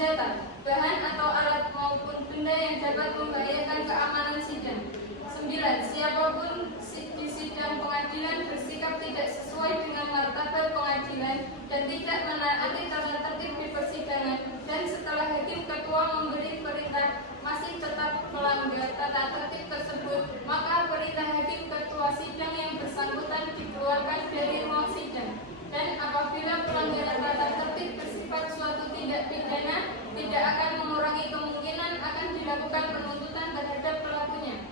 senjata, bahan atau alat maupun benda yang dapat membahayakan keamanan sidang. 9. Siapapun di sidang pengadilan bersikap tidak sesuai dengan martabat pengadilan dan tidak menaati tata tertib di persidangan, dan setelah hakim ketua memberi perintah masih tetap melanggar tata tertib tersebut, maka perintah hakim ketua sidang yang bersangkutan dikeluarkan dari ruang sidang. Dan apabila pelanggaran tata tertib bersifat suatu tindak pidana, tidak akan mengurangi kemungkinan akan dilakukan penuntutan terhadap pelakunya.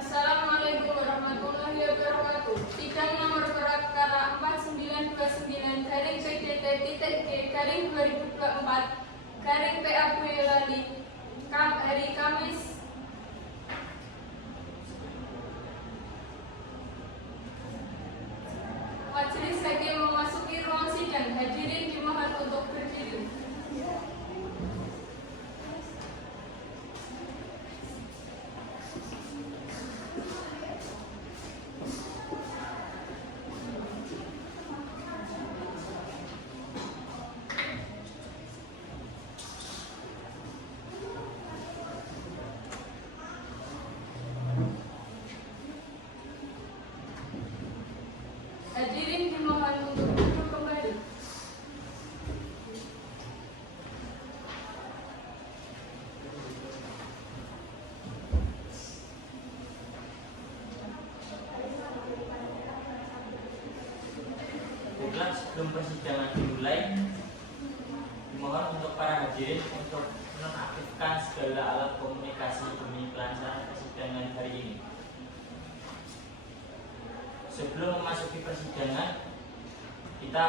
Assalamualaikum warahmatullahi wabarakatuh. Sidang nomor perkara 4929-PDT-G-2024 Boyolali hari Kamis Majelis hakim memasuki ruang sidang. Hadirin dimohon untuk berdiri. Hadirin dimohon untuk duduk kembali. Baiklah, sebelum persidangan dimulai, dimohon untuk para hadirin untuk menonaktifkan segala alat komunikasi demi kelancaran persidangan hari ini. Sebelum memasuki persidangan, kita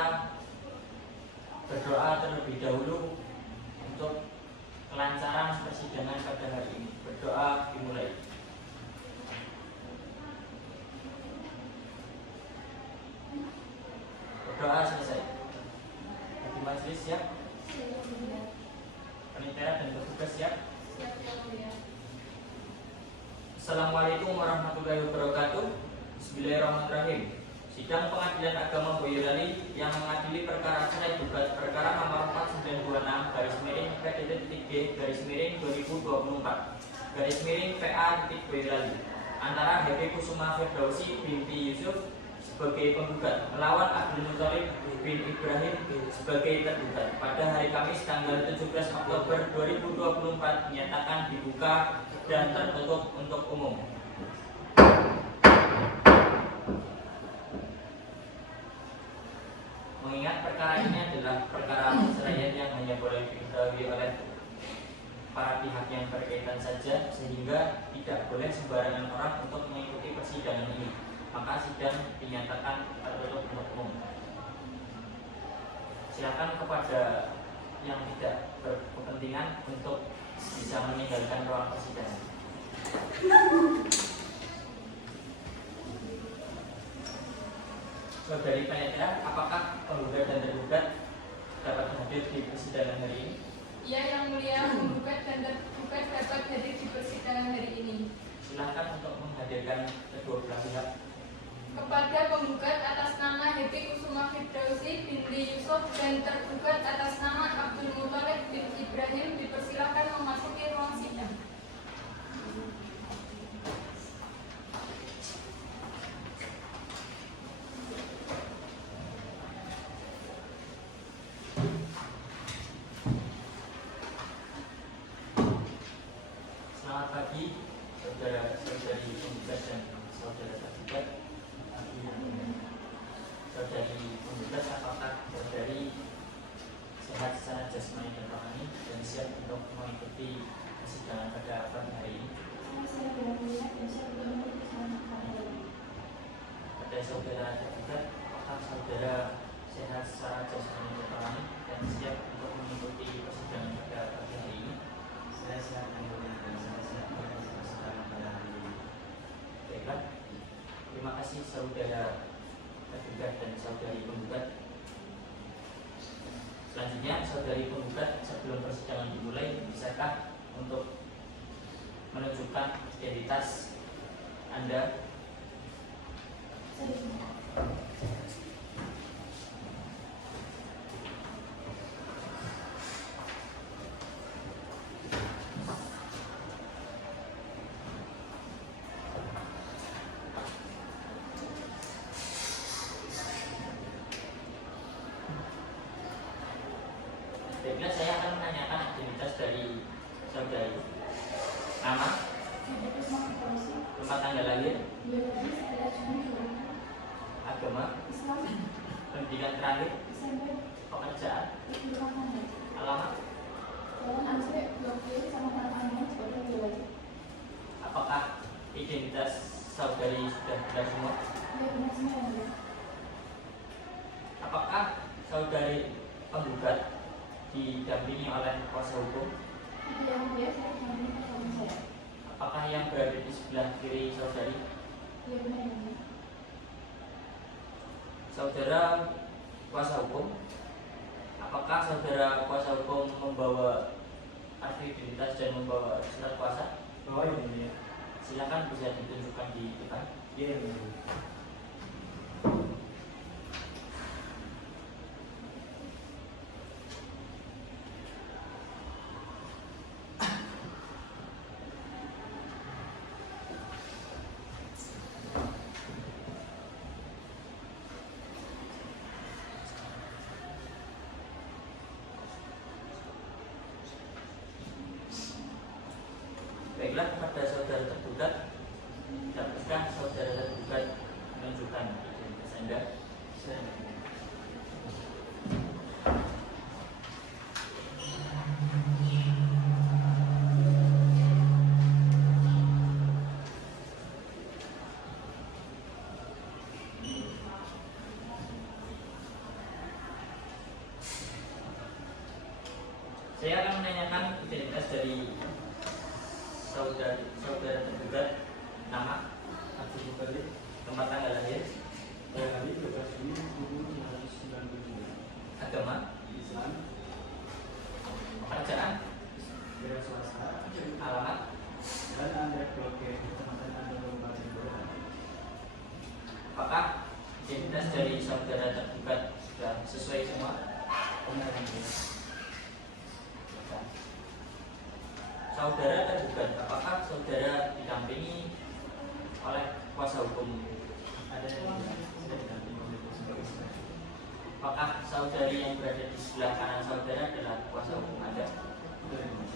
berdoa terlebih dahulu untuk kelancaran persidangan pada hari ini. Berdoa dimulai. Berdoa selesai. Bagi majelis siap? Panitia dan petugas siap? Assalamualaikum warahmatullahi wabarakatuh. Bismillahirrahmanirrahim. Sidang Pengadilan Agama Boyolali yang mengadili perkara cerai gugat perkara nomor 4926/PDT-2024 antara Happy Kusuma Firdausi binti Yusuf sebagai penggugat melawan Abdul Muthalib bin Ibrahim sebagai tergugat pada hari Kamis tanggal 17 Oktober 2024 dinyatakan dibuka dan tertutup untuk umum. Mengingat perkara ini adalah perkara perceraian yang hanya boleh diketahui oleh para pihak yang berkaitan saja, sehingga tidak boleh sembarangan orang untuk mengikuti persidangan ini, maka sidang dinyatakan tertutup untuk umum. Silakan kepada yang tidak berkepentingan untuk bisa meninggalkan ruang persidangan. Dari panitia, apakah penggugat dan tergugat dapat hadir di persidangan hari ini? Ya, yang mulia, penggugat dan tergugat dapat hadir di persidangan hari ini. Silakan untuk menghadirkan kedua belah pihak. Kepada penggugat atas nama Happy Kusuma Firdausi binti Yusuf dan tergugat atas nama Abdul Muthalib bin Ibrahim dipersilakan memasuki ruang sidang. Selamat pagi, saudara-saudari penggugat dan saudara tergugat. Saudari penggugat, apakah saudari sehat secara jasmani dan rohani dan siap untuk mengikuti persidangan pada pagi hari ini? Pada saudara tergugat, apakah saudara sehat secara jasmani dan rohani dan siap untuk mengikuti persidangan pada pagi hari ini? Saya siap mengikuti dan saya siap mengikuti persidangan pada hari ini. Baiklah, terima kasih saudara tergugat dan saudari penggugat. Selanjutnya, saudari penggugat, sebelum persidangan dimulai, bisakah untuk menunjukkan identitas Anda? Baiklah, saya akan menanyakan identitas dari saudari. Nama, tempat tanggal lahir, agama, pendidikan terakhir, pekerjaan, alamat. Apakah identitas saudari sudah jelas semua? Apakah saudari penggugat didampingi oleh kuasa hukum? Apakah yang berada di sebelah kiri saudari? Saudara kuasa hukum, apakah saudara kuasa hukum membawa kartu identitas dan membawa surat kuasa? Oh iya. Silakan bisa ditunjukkan di depan. Iya. Baiklah, kepada saudara tergugat, dapatkah saudara tergugat menunjukkan identitas Anda? Saya akan menanyakan identitas dari saudara tergugat. Nama, tempat tanggal lahir, agama, Islam, pekerjaan, wira swasta, alamat. dan Anda Blok-E, Kecamatan Anda Kabupaten Boyolali. Apakah identitas dari saudara tergugat sudah sesuai semua? Benar, ya. Saudara tergugat, apakah saudara didampingi oleh kuasa hukum? Ada yang sudah didampingi oleh sebagai saksi. Apakah saudari yang berada di sebelah kanan saudara adalah kuasa hukum Anda? Benar, ya.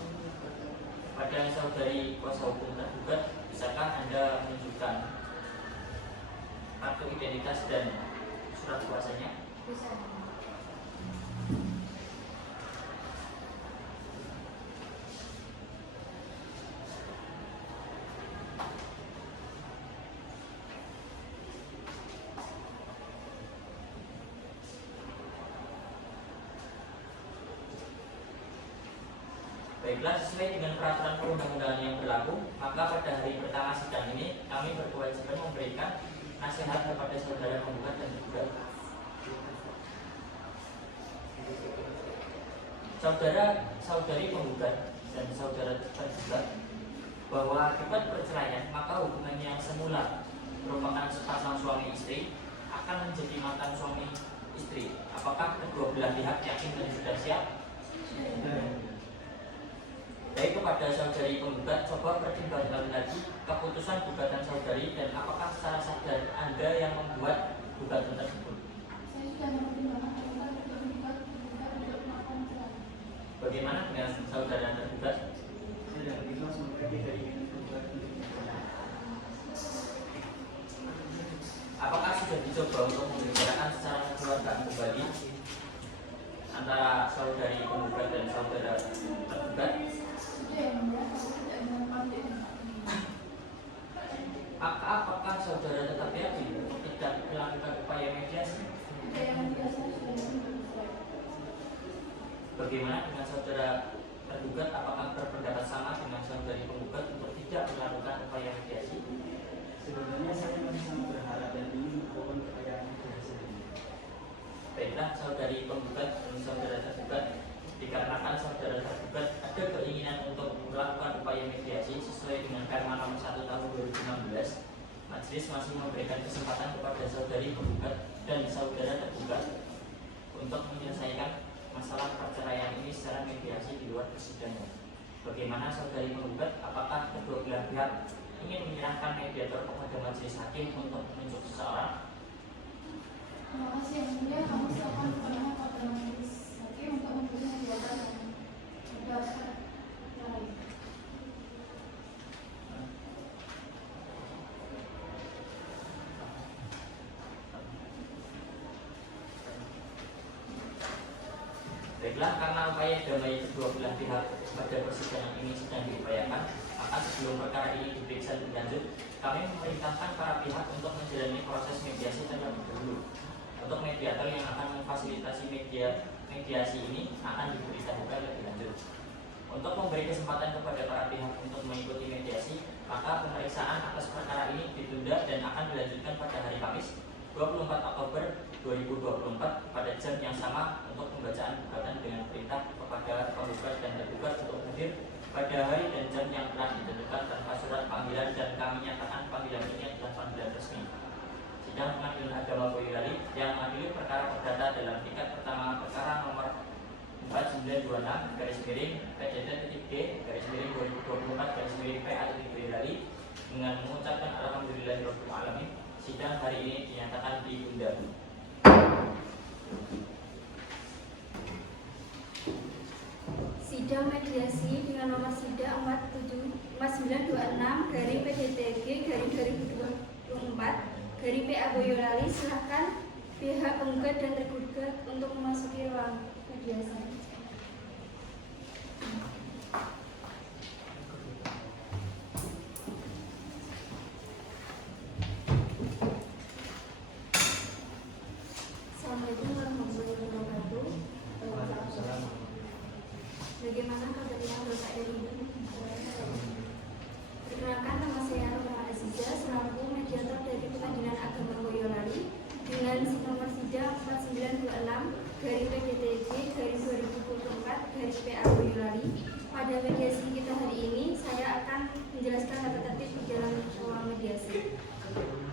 Pada saudari kuasa hukum tergugat, bisakah Anda menunjukkan kartu identitas dan surat kuasanya? Baiklah, sesuai dengan peraturan perundang-undangan yang berlaku, maka pada hari pertama sidang ini kami berkewajiban memberikan nasihat kepada saudara penggugat dan tergugat. Saudari penggugat dan saudara tergugat bahwa akibat perceraian maka hubungan yang semula merupakan sepasang suami istri akan menjadi mantan suami istri. Apakah kedua belah pihak yakin dan sudah siap? Benar, ya. Baik, kepada saudari penggugat, coba pertimbangkan lagi keputusan gugatan saudari dan apakah secara sadar Anda yang membuat gugatan tersebut. Bagaimana dengan saudara tergugat? Sudah ikhlas mereka tidak ingin berbuat untuk berbuat. Apakah sudah dicoba untuk membicarakan secara kekeluargaan kembali antara saudari penggugat dan saudara tergugat? Apakah saudara tetap yakin untuk tidak melakukan upaya mediasi? Bagaimana dengan saudara tergugat? Apakah berpendapat sama dengan saudari penggugat untuk tidak melakukan upaya mediasi? Sebenarnya saya masih sangat berharap dan ingin melakukan upaya mediasi. Baiklah, saudari penggugat dan saudara tergugat, dikarenakan saudara tergugat ada keinginan untuk melakukan upaya mediasi sesuai dengan Perma nomor 1 tahun 2016, majelis masih memberikan kesempatan kepada saudari penggugat dan saudara tergugat untuk menyelesaikan masalah perceraian ini secara mediasi di luar persidangan. Bagaimana saudari penggugat? Apakah kedua belah pihak ingin menyerahkan mediator kepada majelis hakim untuk menunjuk seseorang? Terima kasih yang mulia, kami silakan kepada majelis hakim untuk Baiklah, karena upaya damai kedua belah pihak pada persidangan ini sedang diupayakan, maka sebelum perkara ini diperiksa lebih lanjut, kami memerintahkan para pihak untuk menjalani proses mediasi terlebih dahulu. Untuk mediator yang akan memfasilitasi mediasi ini akan diberitahukan lebih lanjut. Untuk memberi kesempatan kepada para pihak untuk mengikuti mediasi, maka pemeriksaan atas perkara ini ditunda dan akan dilanjutkan pada hari Kamis 24 Oktober 2024 pada jam yang sama untuk pembacaan gugatan dengan perintah kepada penggugat dan tergugat untuk hadir pada hari dan jam yang telah ditentukan tanpa surat panggilan, dan kami nyatakan panggilan ini adalah panggilan resmi. Sidang Pengadilan Agama Boyolali yang mengadili perkara perdata dalam tingkat pertama perkara nomor 4926 garis miring PDT.D garis miring 2024 garis miring PA Boyolali dengan mengucapkan alhamdulillahirabbil alamin, sidang hari ini dinyatakan ditunda. Sidang mediasi dengan nomor sidang 4926 garing PDTG garing 2024 garing PA Boyolali, silakan pihak penggugat dan tergugat untuk memasuki ruang mediasi. Assalamualaikum warahmatullahi wabarakatuh. Bagaimana kabarnya Bapak dan Ibu? Perkenalkan, nama saya Rohma Aziza selaku mediator dari Pengadilan Agama Boyolali dengan nomor sidang 4926 garing PDTG garing 2024 garing PA Boyolali. Pada mediasi kita hari ini, saya akan menjelaskan tata tertib di dalam ruang mediasi.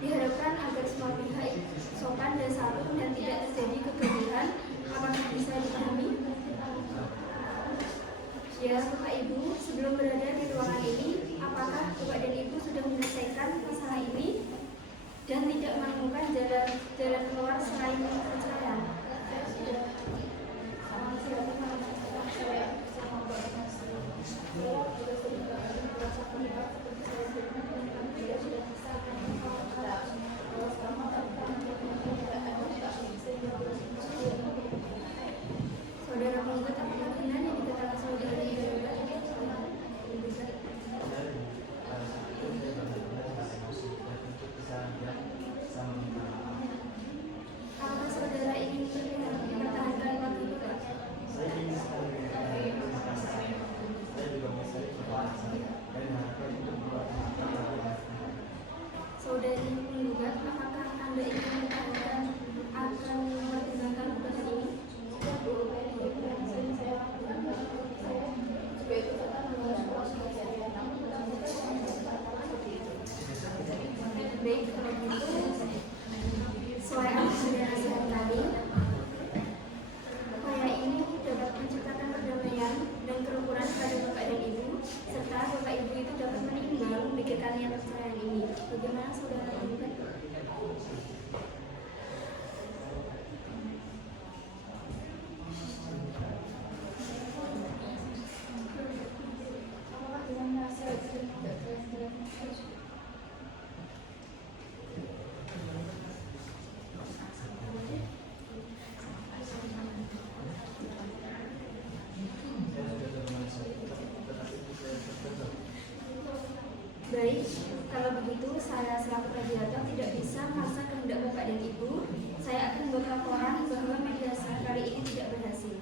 Diharapkan agar semua pihak sopan dan santun dan tidak terjadi kegaduhan. Apakah bisa dipahami? Ya, Bapak Ibu, sebelum berada di ruangan ini, apakah Bapak dan Ibu sudah menyelesaikan masalah ini dan tidak menemukan jalan keluar selain perceraian? Saudara penggugat, apakah benar yang dikatakan saudara ini? Apakah saudara ingin mempertahankan waktu Bapak? Saudari penggugat, apakah Anda ingin mempertahankan akan mempertimbangkan gugatan ini? Baik, kalau begitu, sesuai apa sudah nasihat tadi, upaya ini dapat menciptakan perdamaian dan kerukunan pada Bapak dan Ibu, serta Bapak Ibu itu dapat menimbang memikirkannya perceraian ini. Bagaimana saudara penggugat? Baik, kalau begitu saya selaku mediator tidak bisa memaksa kehendak Bapak dan Ibu. Saya akan membuat laporan bahwa mediasi kali ini tidak berhasil.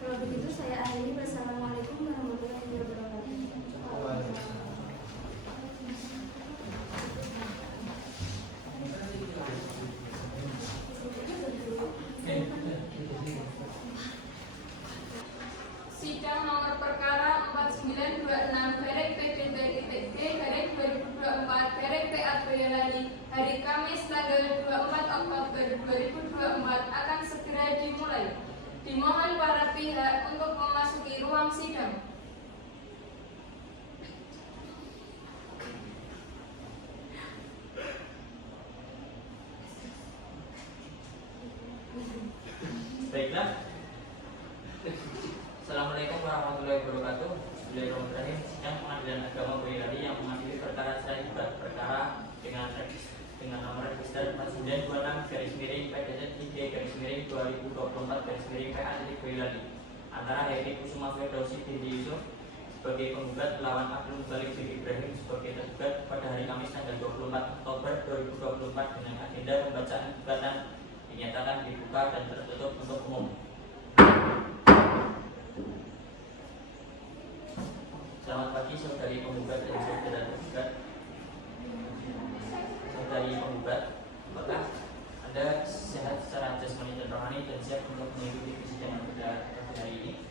Kalau begitu saya akhiri. Wassalamualaikum warahmatullahi wabarakatuh. Sidang nomor perkara 4926 garing PDT.D garing 2024 garing PA Boyolali hari Kamis tanggal 24 Oktober 2024 akan segera segera dimulai. Dimohon para pihak untuk memasuki ruang sidang. Baiklah. Assalamualaikum warahmatullahi wabarakatuh. Bismillahirrahmanirrahim. Sidang Pengadilan Agama Boyolali yang mengadili perkara cerai berat perkara dengan nomor register 4926/PDZ-3/2024/PA Boyolali antara Heri Kusuma Firdausi binti Yusuf sebagai penggugat melawan Abdul Muthalib bin Ibrahim sebagai tergugat pada hari Kamis tanggal 24 Oktober 2024 dengan agenda pembacaan gugatan dinyatakan dibuka dan tertutup untuk umum. Selamat pagi saudari penggugat dan saudara tergugat. Saudari penggugat, apakah Anda sehat secara jasmani dan rohani dan siap untuk mengikuti persidangan pada hari ini?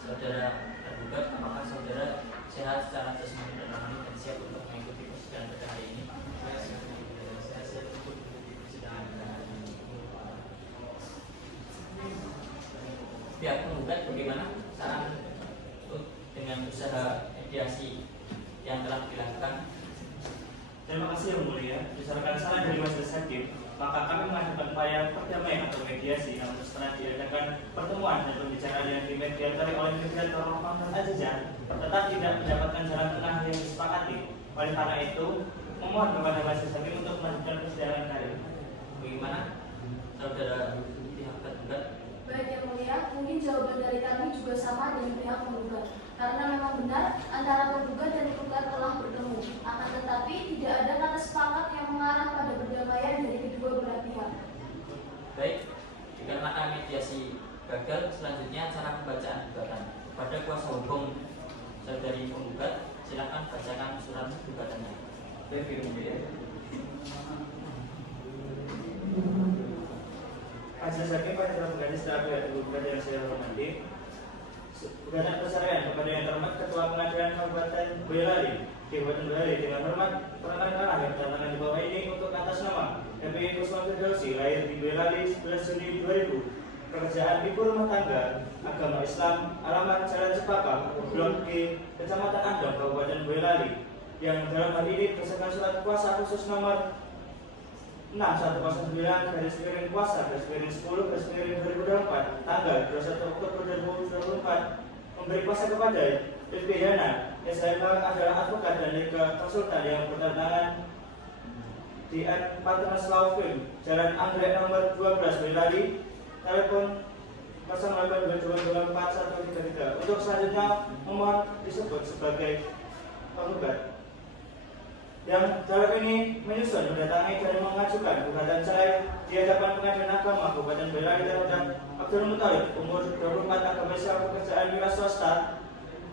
Saudara tergugat, apakah saudara sehat secara jasmani dan rohani dan siap untuk mengikuti persidangan pada hari ini? Saya siap untuk mengikuti persidangan pada hari ini. Pihak penggugat bagaimana saran dengan usaha mediasi yang telah dilakukan? Terima kasih Yang Mulia. Berdasarkan saran dari Majelis Hakim, maka kami mengajukan upaya perdamaian atau mediasi, namun setelah diadakan pertemuan dan pembicaraan yang dimediatori oleh mediator Muhammad Azizah tetap tidak mendapatkan jalan tengah yang disepakati. Oleh karena itu, memohon kepada Majelis Hakim untuk melanjutkan persidangan hari ini. Bagaimana saudara pihak tergugat? Baik Yang Mulia, mungkin jawaban dari kami juga sama dengan pihak penggugat. Karena memang benar antara tergugat dan tergugat telah bertemu. Akan tetapi tidak ada kata sepakat yang mengarah pada perdamaian dari kedua belah pihak. Baik, dikarenakan mediasi gagal, selanjutnya cara pembacaan gugatan. Kepada kuasa hukum saudari penggugat, silakan bacakan surat gugatannya. Baik, Yang Mulia. Majelis Hakim pada pengganti setelah pihak tergugat yang saya hormati, gugatan perceraian kepada yang terhormat Ketua Pengadilan Kabupaten Boyolali, Kabupaten Boyolali dengan hormat perangkat tanah yang tertanggal di bawah ini untuk atas nama Heri Kusuma Firdausi, lahir di Boyolali 11 Juni 2000, pekerjaan ibu rumah tangga, agama Islam, alamat Jalan Cepaka, Blok G, Kecamatan Andong, Kabupaten Boyolali, yang dalam hal ini berdasarkan surat kuasa khusus nomor 6109 garis miring kuasa garis miring 10 garis miring 2024 tanggal 21 Oktober 2024 memberi kuasa kepada LP Yana SHM adalah advokat dan legal konsultan yang bertentangan di Partners Law Firm Jalan Anggrek nomor 12 Boyolali, telepon 0822241133. Untuk selanjutnya memohon disebut sebagai penggugat yang dalam ini menyusun, mendatangi dan mengajukan gugatan cerai di hadapan Pengadilan Agama Kabupaten Boyolali terhadap Abdul Muthalib, umur 24, agama Islam, pekerjaan wira swasta,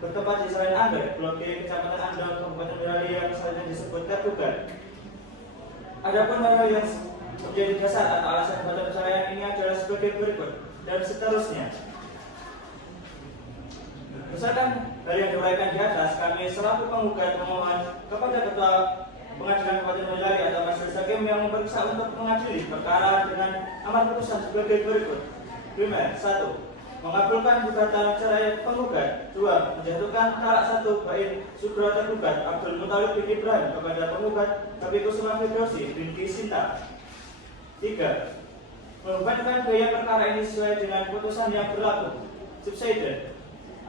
bertempat di Jalan Anggrek, Blok G, Kecamatan Andong, Kabupaten Boyolali yang selanjutnya disebut tergugat. Adapun hal yang menjadi dasar atau alasan gugatan perceraian ini adalah sebagai berikut dan seterusnya. Berdasarkan dari yang diuraikan di atas, kami selaku penggugat memohon kepada Ketua Pengadilan Kabupaten Boyolali atau Majelis Hakim yang memeriksa untuk mengadili perkara dengan amar putusan sebagai berikut. Primer, 1. Mengabulkan gugatan cerai penggugat. 2. Menjatuhkan talak 1 bait sugro tergugat Abdul Muthalib bin Ibrahim kepada penggugat Heri Kusuma Firdausi binti Sinta. 3. Membebankan biaya perkara ini sesuai dengan putusan yang berlaku. Subsided.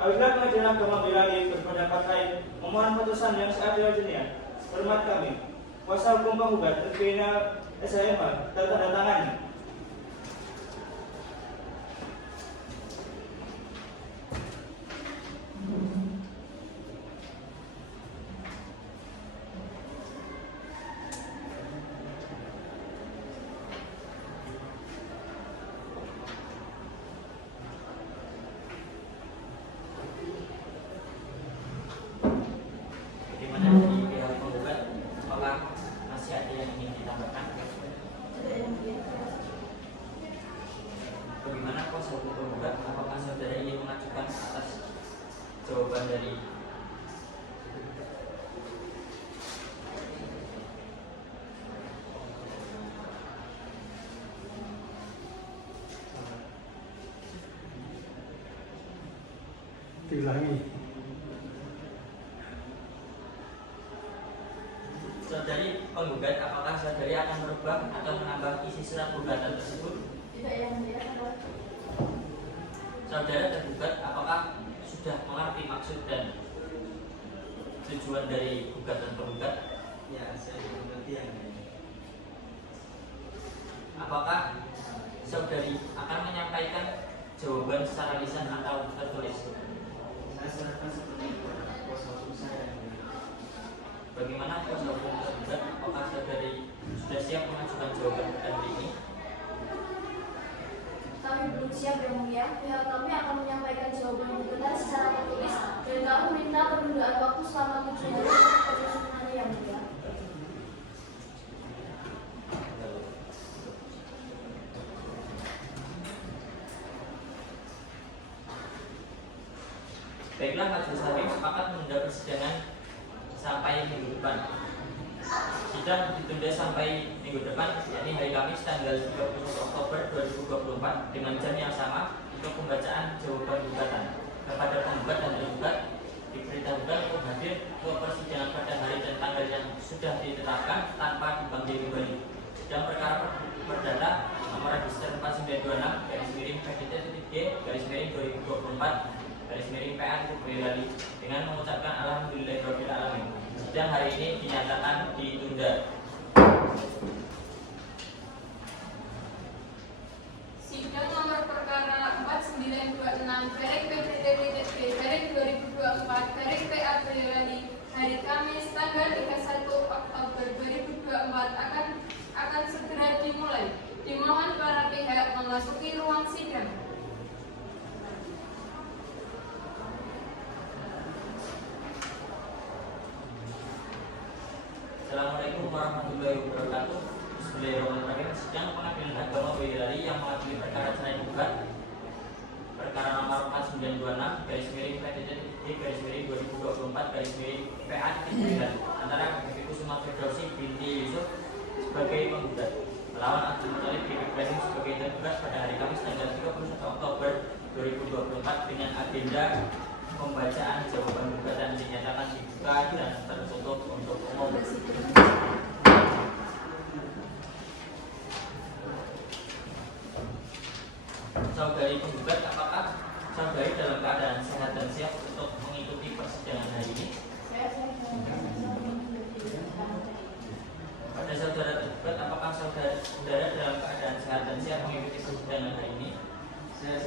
Apabila Pengadilan Agama Boyolali berpendapat lain, memohon putusan yang seadil-adilnya. Hormat kami, kuasa hukum penggugat LPN SHM tertandatangani. Bagaimana dari pihak penggugat? Apakah masih ada yang ingin ditambahkan? Bagaimana kuasa hukum penggugat? Apakah saudara ingin mengajukan atas jawaban dari diulangi. Saudari penggugat, apakah saudari akan merubah atau menambah isi surat gugatan tersebut? Tidak, yang mulia. Saudara tergugat, apakah sudah mengerti maksud dan tujuan dari gugatan penggugat? Ya, saya mengerti yang mulia. Apakah saudari akan menyampaikan jawaban secara lisan atau tertulis? Saya serahkan sepenuhnya kepada kuasa hukum saya yang mulia. Bagaimana kuasa hukum tergugat? Apakah saudari sudah siap mengajukan jawaban hari ini? Kami belum siap yang mulia. Pihak kami akan menyampaikan jawaban gugatan secara tertulis dan kami minta penundaan waktu selama 7 hari untuk penyusunannya yang mulia. Baiklah, majelis hakim sepakat menunda persidangan sampai minggu depan. Sidang ditunda sampai minggu depan, yakni hari Kamis tanggal 30 Oktober 2024 dengan jam yang sama untuk pembacaan jawaban gugatan. Kepada penggugat dan tergugat diberitahukan untuk hadir ke persidangan pada hari dan tanggal yang sudah ditetapkan tanpa dipanggil kembali. Sidang perkara perdata nomor register 4926-PDT-G-2024 Boyolali dengan mengucapkan alhamdulillahirabbil alamin. Sidang hari ini dinyatakan ditunda. Sidang nomor perkara 4926/PDT-G/2024 Boyolali hari Kamis tanggal 31 Oktober 2024 akan segera dimulai. Dimohon para pihak memasuki ruang sidang. Assalamualaikum warahmatullahi wabarakatuh. Bismillahirrahmanirrahim. Sidang Pengadilan Agama Boyolali yang mengadili perkara cerai gugat perkara nomor 4926/PDT-G/2024 antara Bibi Kusuma Firdausi binti Yusuf sebagai penggugat melawan Abdul Muthalib bin Ibrahim sebagai tergugat pada hari Kamis tanggal 31 Oktober 2024 dengan agenda pembacaan jawaban gugatan dinyatakan dibuka dan tertutup untuk umum. Saudari penggugat, apakah saudari dalam keadaan sehat dan siap untuk mengikuti persidangan hari ini? Pada saudara tergugat, apakah saudara dalam keadaan sehat dan siap mengikuti persidangan hari ini? Saya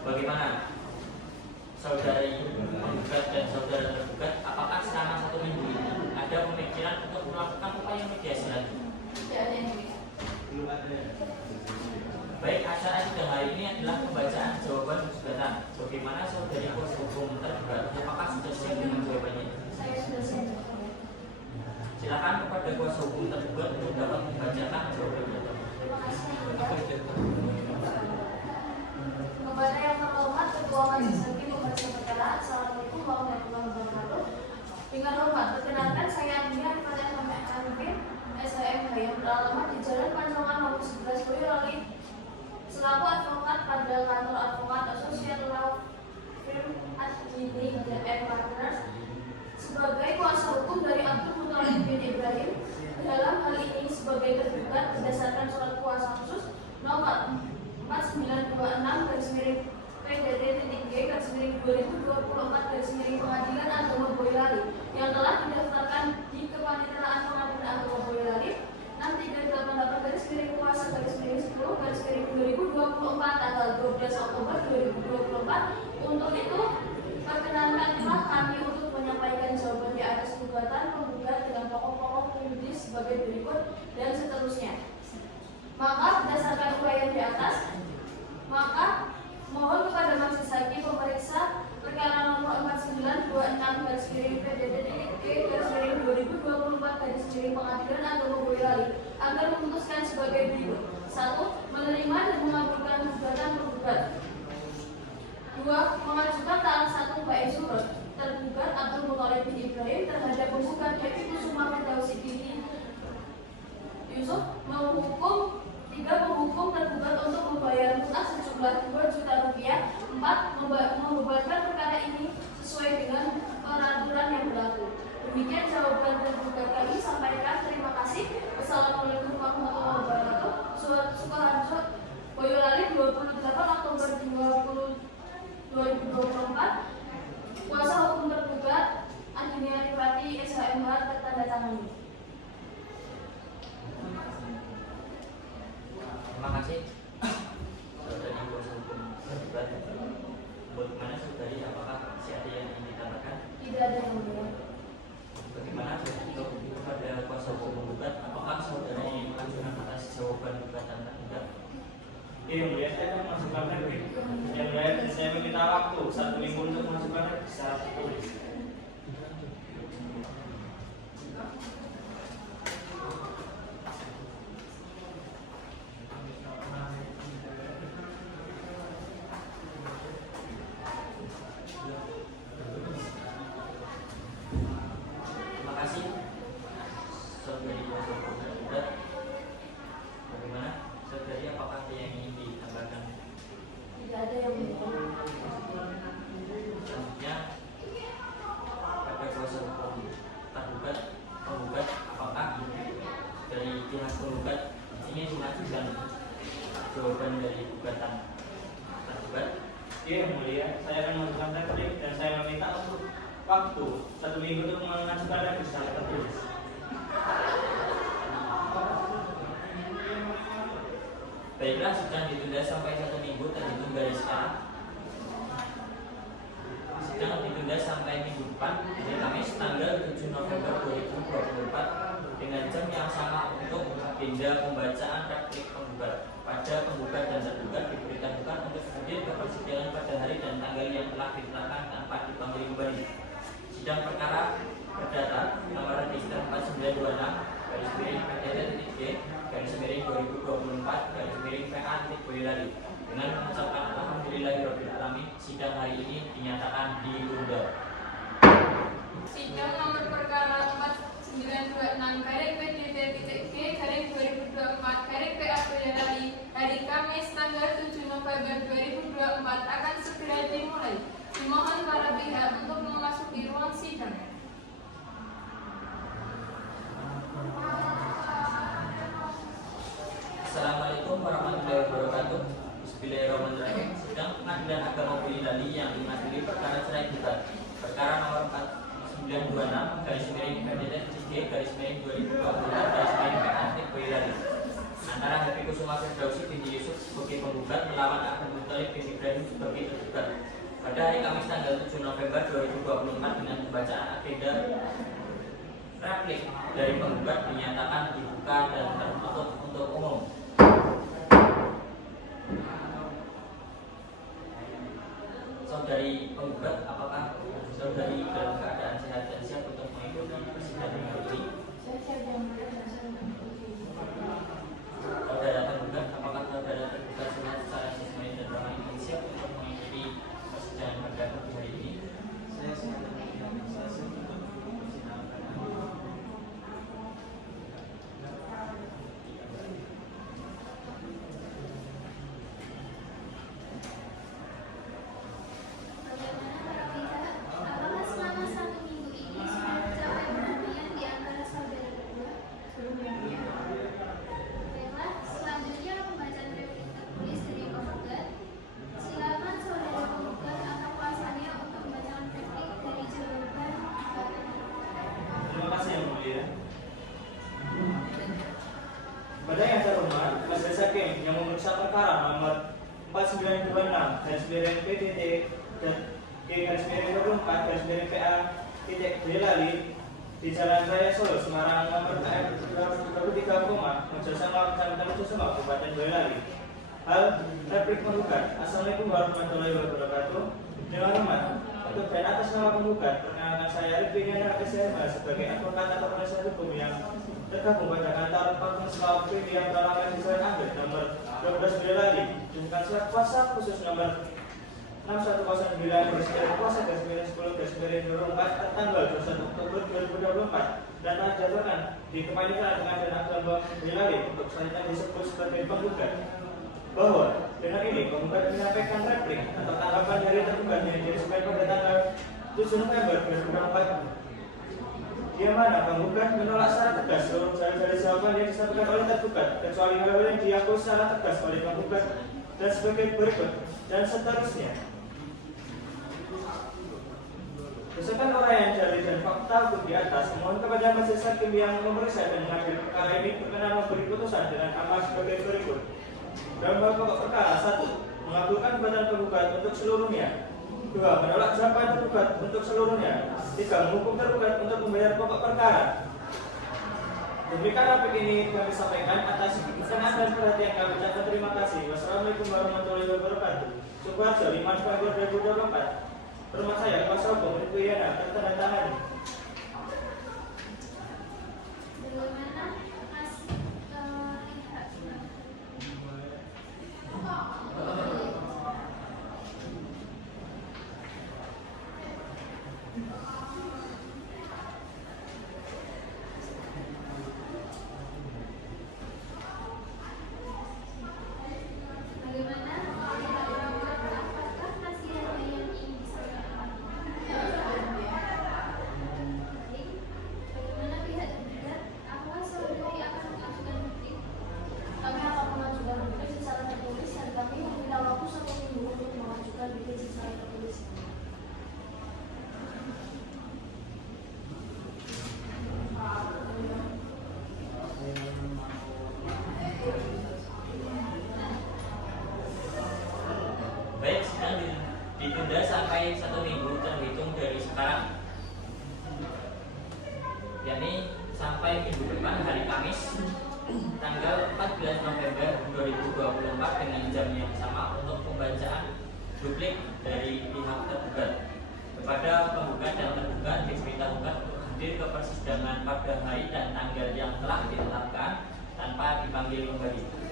Bagaimana saudari penggugat dan saudara tergugat, apakah selama 1 minggu ini ada pemikiran untuk melakukan upaya mediasi lagi? Tidak ada yang mulia. belum ada. Baik, acara sidang hari ini adalah pembacaan jawaban gugatan. Bagaimana saudari kuasa hukum tergugat, apakah sudah siap dengan jawabannya? Saya sudah siap. Silakan kepada kuasa hukum tergugat untuk dapat membacakan jawabannya. Terima kasih yang mulia. Kepada yang terhormat Ketua Majelis Hakim Membaca Perkara, Assalamualaikum warahmatullahi wabarakatuh. Dengan hormat, perkenalkan saya Andina Rifat Hamid, SHM yang beralamat di Jalan Panjongan nomor 11 Boyolali, selaku advokat pada kantor advokat Associate Law Firm Adjini and Partners sebagai kuasa hukum dari Abdul Muthalib bin Ibrahim dalam hal ini sebagai tergugat berdasarkan surat kuasa khusus nomor 4926/PDT-G/2024 Pengadilan Agama Boyolali yang telah didaftarkan di Kepaniteraan Pengadilan Agama Boyolali 6388-10/10/2024 tanggal 12 Oktober 2024. Untuk itu, perkenankanlah kami untuk menyampaikan jawaban di atas gugatan penggugat dengan pokok-pokok pembukti sebagai berikut dan seterusnya. Maka berdasarkan uraian di atas, maka mohon kepada majelis hakim memeriksa perkara nomor 4926/PDT-G/2024 Pengadilan Agama Boyolali agar memutuskan sebagai berikut: 1. Menerima dan mengabulkan gugatan penggugat. 2. Mengajukan ta'aruf 1 baik surut tergugat Abdul Muthalib bin Ibrahim terhadap penggugat Bibi Kusuma Firdausi binti Yusuf. 3. Menghukum tergugat untuk membayar mut'ah sejumlah sejumlah Rp2 juta. 4. Membebankan perkara ini sesuai dengan peraturan yang berlaku. Demikian jawaban tergugat kami. Sampaikan terima kasih. Wassalamualaikum warahmatullahi wabarakatuh. Sukoharjo, Boyolali, 28 Oktober 2024. Kuasa hukum tergugat Andinia Rifati SHMH tertandatangani. Terima kasih. Saudari kuasa hukum tergugat. Bagaimana saudari, apakah masih ada yang ingin ditambahkan? Tidak ada yang mulia. Bagaimana untuk kepada kuasa hukum menggugat, apakah saudari mengajukan atas jawaban gugatan tergugat? Iya, mulia, saya akan memasukkan replik. Yang mulia, saya meminta waktu 1 minggu untuk memasukkan replik secara tertulis. Terima kasih. Saudari kuasa hukum tergugat. Bagaimana saudari, apakah ada yang ingin ditambahkan? Tidak ada yang mulia. Selanjutnya pada kuasa hukum tergugat, penggugat, apakah dari pihak penggugat ingin mengajukan jawaban dari gugatan tergugat? Iya, mulia, saya akan memasukkan replik dan saya meminta untuk waktu 1 minggu untuk mengajukan replik secara tertulis. Baiklah, sidang ditunda sampai 1 minggu terhitung dari sekarang. Sidang ditunda sampai minggu depan, hari Kamis tanggal 7 November 2024 dengan jam yang sama untuk agenda pembacaan replik penggugat. Pada penggugat dan tergugat diberitahukan untuk hadir ke persidangan pada hari dan tanggal yang telah ditetapkan tanpa dipanggil kembali. Sidang perkara perdata nomor register 4926/G/2024/PA-Boyolali dengan mengucapkan alhamdulillahirobbilalamin, sidang hari ini dinyatakan ditunda. Sidang nomor perkara 4926/PDT.G/2024/PA hari Kamis tanggal 7 November 2024 akan segera dimulai. Dimohon para pihak untuk memasuki ruang sidang. Assalamualaikum warahmatullahi wabarakatuh. Bismillahirrahmanirrahim. Sidang Pengadilan Agama Boyolali yang mengadili perkara cerai gugat perkara nomor 4926/PDT.G/2024/PA antara Happy Kusuma Firdausi binti Yusuf sebagai penggugat melawan Abdul Muthalib bin Ibrahim sebagai tergugat pada hari Kamis tanggal 7 November 2024 dengan pembacaan agenda replik dari penggugat dinyatakan dibuka dan tertutup untuk umum. Saudari penggugat, apakah saudari dalam keadaan sehat dan siap untuk mengikuti persidangan hari ini? Saya siap yang mulia dan saya mengikuti. Saudara penggugat, apakah saudara tergugat sehat secara jasmani dan rohani dan siap untuk mengikuti persidangan pada pagi hari ini? Saya siap dan mulia, saya siap untuk mengikuti persidangan pada hari ini. Bagaimana para pihak? Apakah selama 1 minggu ini sudah tercapai perdamaian di antara saudara berdua? Baiklah, selanjutnya pembacaan replik tertulis dari penggugat. Silakan saudara penggugat atau kuasanya untuk membacakan replik dari jawaban gugatan. Terima kasih yang mulia. Pada yang terhormat, Majelis Hakim yang memeriksa perkara nomor 4926/PDT dan G/2024/PA di Jalan Raya Solo, Semarang nomor KM 23, Mojosama, Kecamatan Mojosama, Kabupaten Boyolali. Hal replik penggugat. Assalamualaikum warahmatullahi wabarakatuh. Dengan hormat, untuk dan atas nama penggugat, perkenalkan saya Rifki Diana SHMH sebagai advokat atau penasihat hukum yang tergabung pada kantor Fakultas Law yang beralamat di Jalan Anggrek nomor 12 Boyolali dengan surat kuasa khusus nomor 6109 kuasa /10/2024 tanggal 21 Oktober 2024 dan telah dijadwalkan di Kepanitraan Pengadilan Agama Boyolali untuk selanjutnya disebut sebagai penggugat. bahwa dengan ini penggugat menyampaikan replik atau tanggapan dari tergugat yang disampaikan pada tanggal 7 November 2004, di mana penggugat menolak secara tegas seluruh dalil-dalil jawaban yang disampaikan oleh tergugat kecuali hal-hal yang diakui secara tegas oleh penggugat dan sebagai berikut dan seterusnya. Berdasarkan uraian dalil dan fakta hukum di atas, mohon kepada majelis hakim yang memeriksa dan mengadili perkara ini berkenan memberi putusan dengan amal sebagai berikut. Dalam hal pokok perkara, 1. Mengabulkan gugatan penggugat untuk seluruhnya. 2. Menolak jawaban tergugat untuk seluruhnya. 3. Menghukum tergugat untuk membayar pokok perkara. Demikian rapik ini kami sampaikan atas perkenan dan perhatian kami ucapkan terima kasih. Wassalamualaikum warahmatullahi wabarakatuh. Sukoharjo 5 November 2024. Rumah saya kuasa hukum Wiyana tertandatangani. Bagaimana Baik, sidang ditunda sampai 1 minggu terhitung dari sekarang, yakni sampai minggu depan hari Kamis tanggal 14 November 2024 dengan jam yang sama untuk pembacaan duplik dari pihak tergugat. Kepada penggugat dan tergugat diberitahukan untuk hadir ke persidangan pada hari dan tanggal yang telah ditetapkan tanpa dipanggil kembali.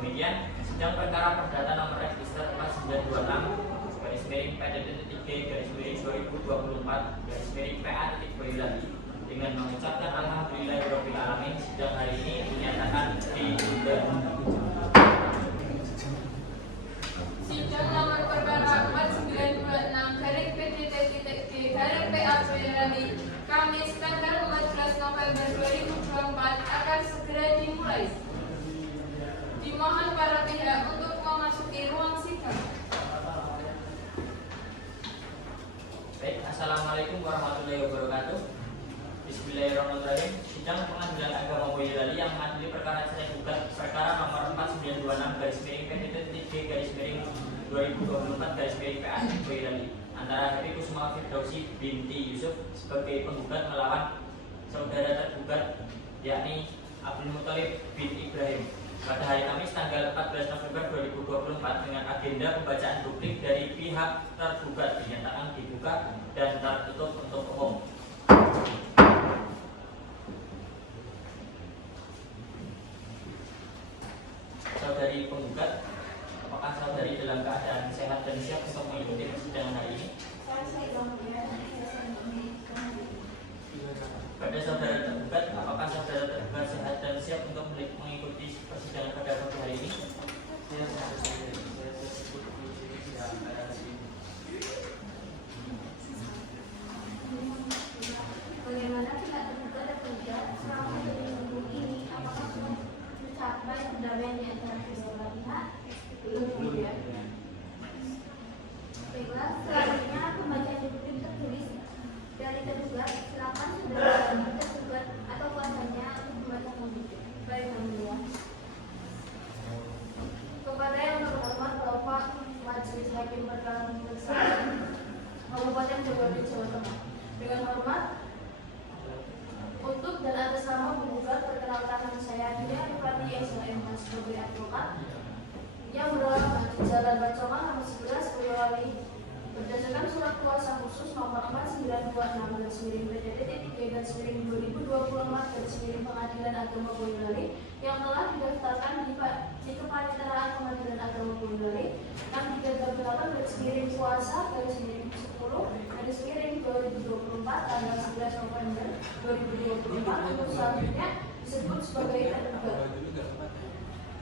Demikian sidang perkara perdata nomor register 4926/P-PA.2024/PA.Boyolali dengan mengucapkan alhamdulillahirabbil alamin, sidang hari ini dinyatakan ditunda. Sidang nomor perkara 4926/PT-P.A. Boyolali Kamis tanggal 14 November 2024 akan segera dimulai. Dimohon para pihak untuk memasuki ruang sidang. Baik, assalamualaikum warahmatullahi wabarakatuh. Bismillahirrahmanirrahim. Sidang Pengadilan Agama Boyolali yang mengadili perkara cerai gugat perkara nomor 4926/PT-2024/PA antara Happy Kusuma Firdausi binti Yusuf sebagai penggugat melawan saudara tergugat yakni Abdul Muthalib bin Ibrahim pada hari Kamis tanggal 14 November 2024 dengan agenda pembacaan duplik dari pihak tergugat dinyatakan dibuka dan tertutup untuk umum. Saudari penggugat, apakah saudari dalam keadaan sehat dan siap untuk mengikuti persidangan hari ini? Pada saudara tergugat, apakah saudara tergugat sehat dan siap untuk mengikuti persidangan pada pagi hari ini? Bagaimana pihak tergugat dan tergugat selama minggu ini, apakah sudah mencapai perdamaian di antara kedua pihak? Belum ya. Baiklah, selanjutnya pembacaan duplik tertulis dari tergugat. Silakan saudara tergugat atau kuasanya untuk membacakan duplik. Baik, Alhamdulillah. Kepada yang terhormat Bapak Majelis Hakim Perkara Pemeriksaan Kabupaten Jombang, Jawa Tengah, dengan hormat untuk dan atas nama penggugat, perkenalkan nama saya Dia Rifati SHM sebagai advokat yang beralamat di Jalan Bacongan nomor 11 Boyolali berdasarkan surat kuasa khusus nomor 4926/PT-3/2024 Pengadilan Agama Boyolali yang telah didaftarkan di Kepaniteraan Pengadilan Agama Boyolali yang 388 kuasa /10/2024 tanggal 11 November 2024 untuk selanjutnya disebut sebagai tergugat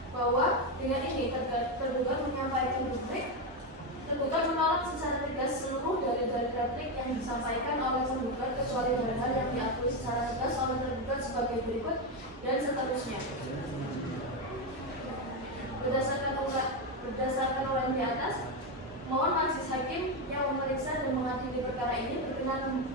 bahwa Dengan ini tergugat menyampaikan replik. Tergugat menolak secara tegas seluruh dalil-dalil replik yang disampaikan oleh tergugat kecuali hal-hal yang diakui secara tegas oleh tergugat sebagai berikut dan seterusnya. Berdasarkan uraian di atas, mohon majelis hakim yang memeriksa dan mengadili perkara ini berkenan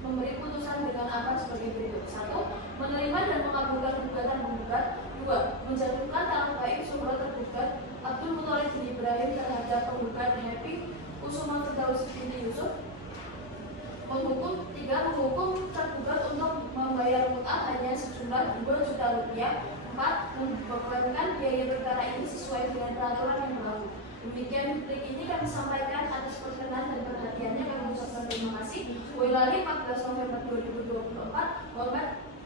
memberi putusan dengan apa sebagai berikut: 1. Menerima dan mengabulkan gugatan penggugat. 2. Menjatuhkan talak baik syuhrat tergugat Abdul Muthalib bin Ibrahim terhadap penggugat Happy Kusuma Firdaus binti Yusuf. 3. Menghukum tergugat untuk membayar mut'ah hanya sejumlah 2 juta rupiah. 4. Membebankan biaya perkara ini sesuai dengan peraturan yang berlaku. Demikian replik ini kami sampaikan atas perkenan dan perhatiannya. Kami ucapkan terima kasih. Boyolali 14 November 2024.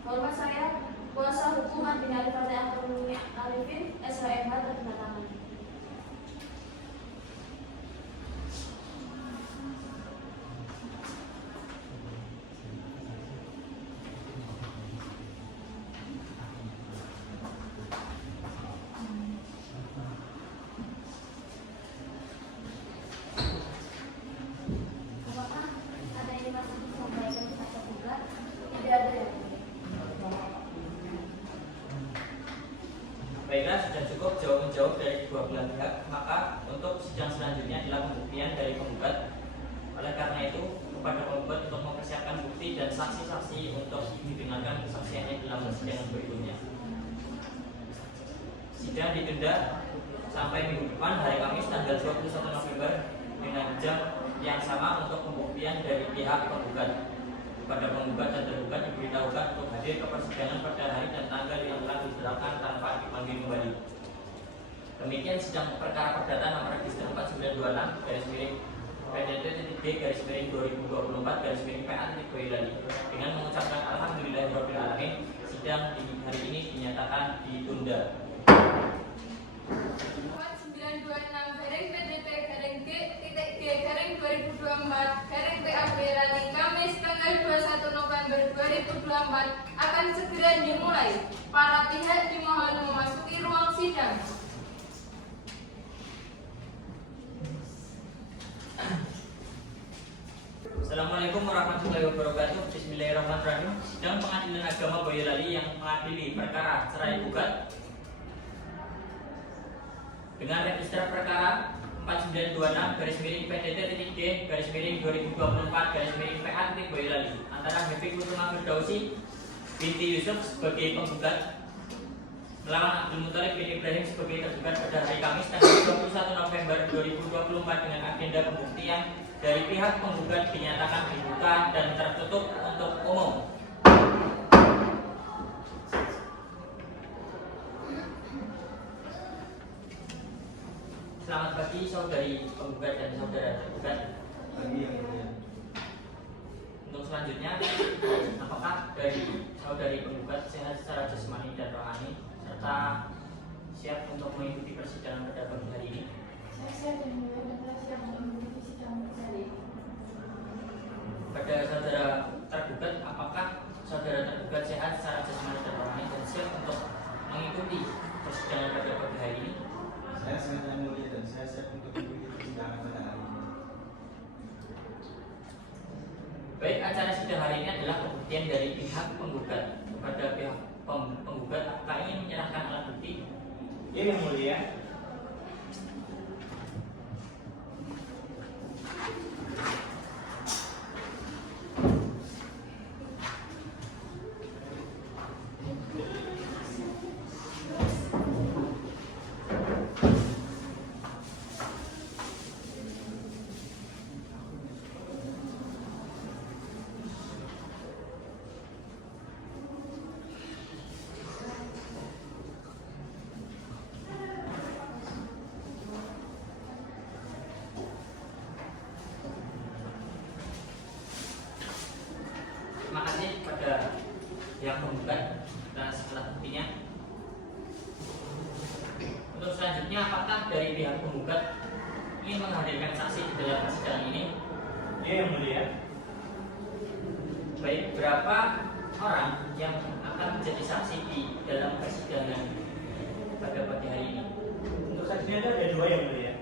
Hormat saya kuasa hukum Andini Alifati Akhirul Arifin SHMH tertanda. Apakah ada yang masih disampaikan kepada tergugat? Tidak ada yang Baiklah, sudah cukup jawab-menjawab dari kedua belah pihak, maka untuk sidang selanjutnya adalah pembuktian dari penggugat. Oleh karena itu, kepada penggugat untuk mempersiapkan bukti dan saksi-saksi untuk didengarkan kesaksiannya dalam persidangan berikutnya. Sidang ditunda sampai minggu depan hari Kamis tanggal 21 November dengan jam yang sama untuk pembuktian dari pihak penggugat. Pada penggugat dan tergugat diberitahukan untuk hadir ke persidangan pada hari dan tanggal yang telah ditetapkan tanpa dipanggil kembali. Demikian sidang perkara perdata nomor register 4926 garis miring PDT.D garis miring 2024 garis miring PA Boyolali. Dengan mengucapkan alhamdulillahirabbil alamin, sidang di hari ini dinyatakan ditunda. 926 garing PDT garing G garing 2024 garing PA Boyolali Kamis tanggal 21 November 2024 akan segera dimulai. Para pihak dimohon memasuki ruang sidang. Assalamualaikum warahmatullahi wabarakatuh. Bismillahirrahmanirrahim. Sidang Pengadilan Agama Boyolali yang mengadili perkara cerai gugat dengan register perkara 4926 garis miring PDT.D garis miring 2024 garis miring PA Boyolali antara Happy Kusuma Firdausi binti Yusuf sebagai penggugat melawan Abdul Muthalib bin Ibrahim sebagai tergugat pada hari Kamis tanggal 21 November 2024 dengan agenda pembuktian dari pihak penggugat dinyatakan dibuka dan tertutup untuk umum. Selamat pagi saudari penggugat dan saudara tergugat. Bagi yang mulia. Untuk selanjutnya, apakah dari saudari penggugat sehat secara jasmani dan rohani serta siap untuk mengikuti persidangan pada pagi hari ini? Saya siap dan mulia dan saya siap mengikuti sidang hari ini. Pada saudara tergugat, apakah saudara tergugat sehat secara jasmani dan rohani dan siap untuk mengikuti persidangan pada pagi hari ini? Saya sangat yang mulia dan saya siap untuk mengikuti persidangan pada hari ini. Baik, acara sidang hari ini adalah pembuktian dari pihak penggugat. Kepada pihak penggugat, apakah ingin menyerahkan alat bukti? Ini yang mulia. Terima kasih kepada pihak penggugat atas alat buktinya. Untuk selanjutnya, apakah dari pihak penggugat ingin menghadirkan saksi di dalam persidangan ini? Ini yang mulia. Baik, berapa orang yang akan menjadi saksi di dalam persidangan pada pagi hari ini. Untuk saksinya itu ada 2 yang mulia.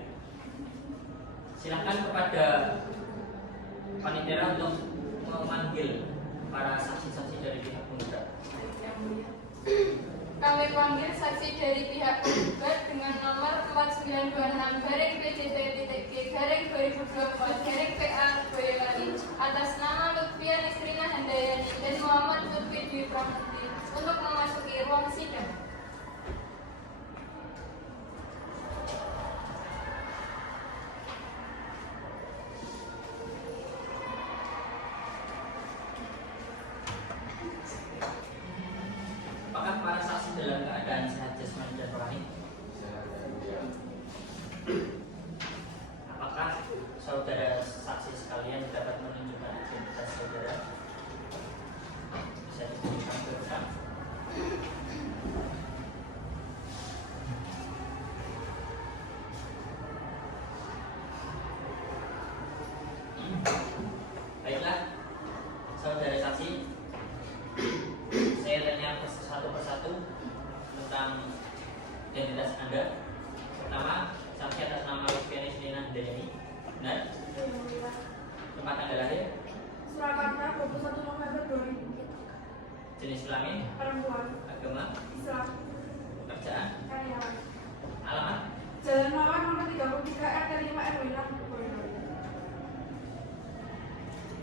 Silakan kepada panitia untuk memanggil para saksi-saksi dari pihak penggugat. Kami panggil saksi dari pihak penggugat dengan nomor 4926-P-G-2024 Boyolali atas nama Lutfia Nisrina Handayani dan Muhammad Lutfi Dwi Pramukti untuk memasuki ruang sidang. Apakah para saksi dalam keadaan sehat jasmani dan rohani? Apakah saudara saksi sekalian dapat menunjukkan identitas saudara? Bisa ditunjukkan ke depan. Baiklah, saudara saksi, saya tanya satu persatu tentang identitas Anda. Pertama, saksi atas nama Lutfia Nisrina Handayani. Benar? Tempat Anda lahir? Surakarta 21 November 2000. Jenis kelamin? Perempuan. Agama? Islam. Pekerjaan? Karyawan. Alamat? Jalan Mawar nomor 33 RT 5 RW 6 Boyolali.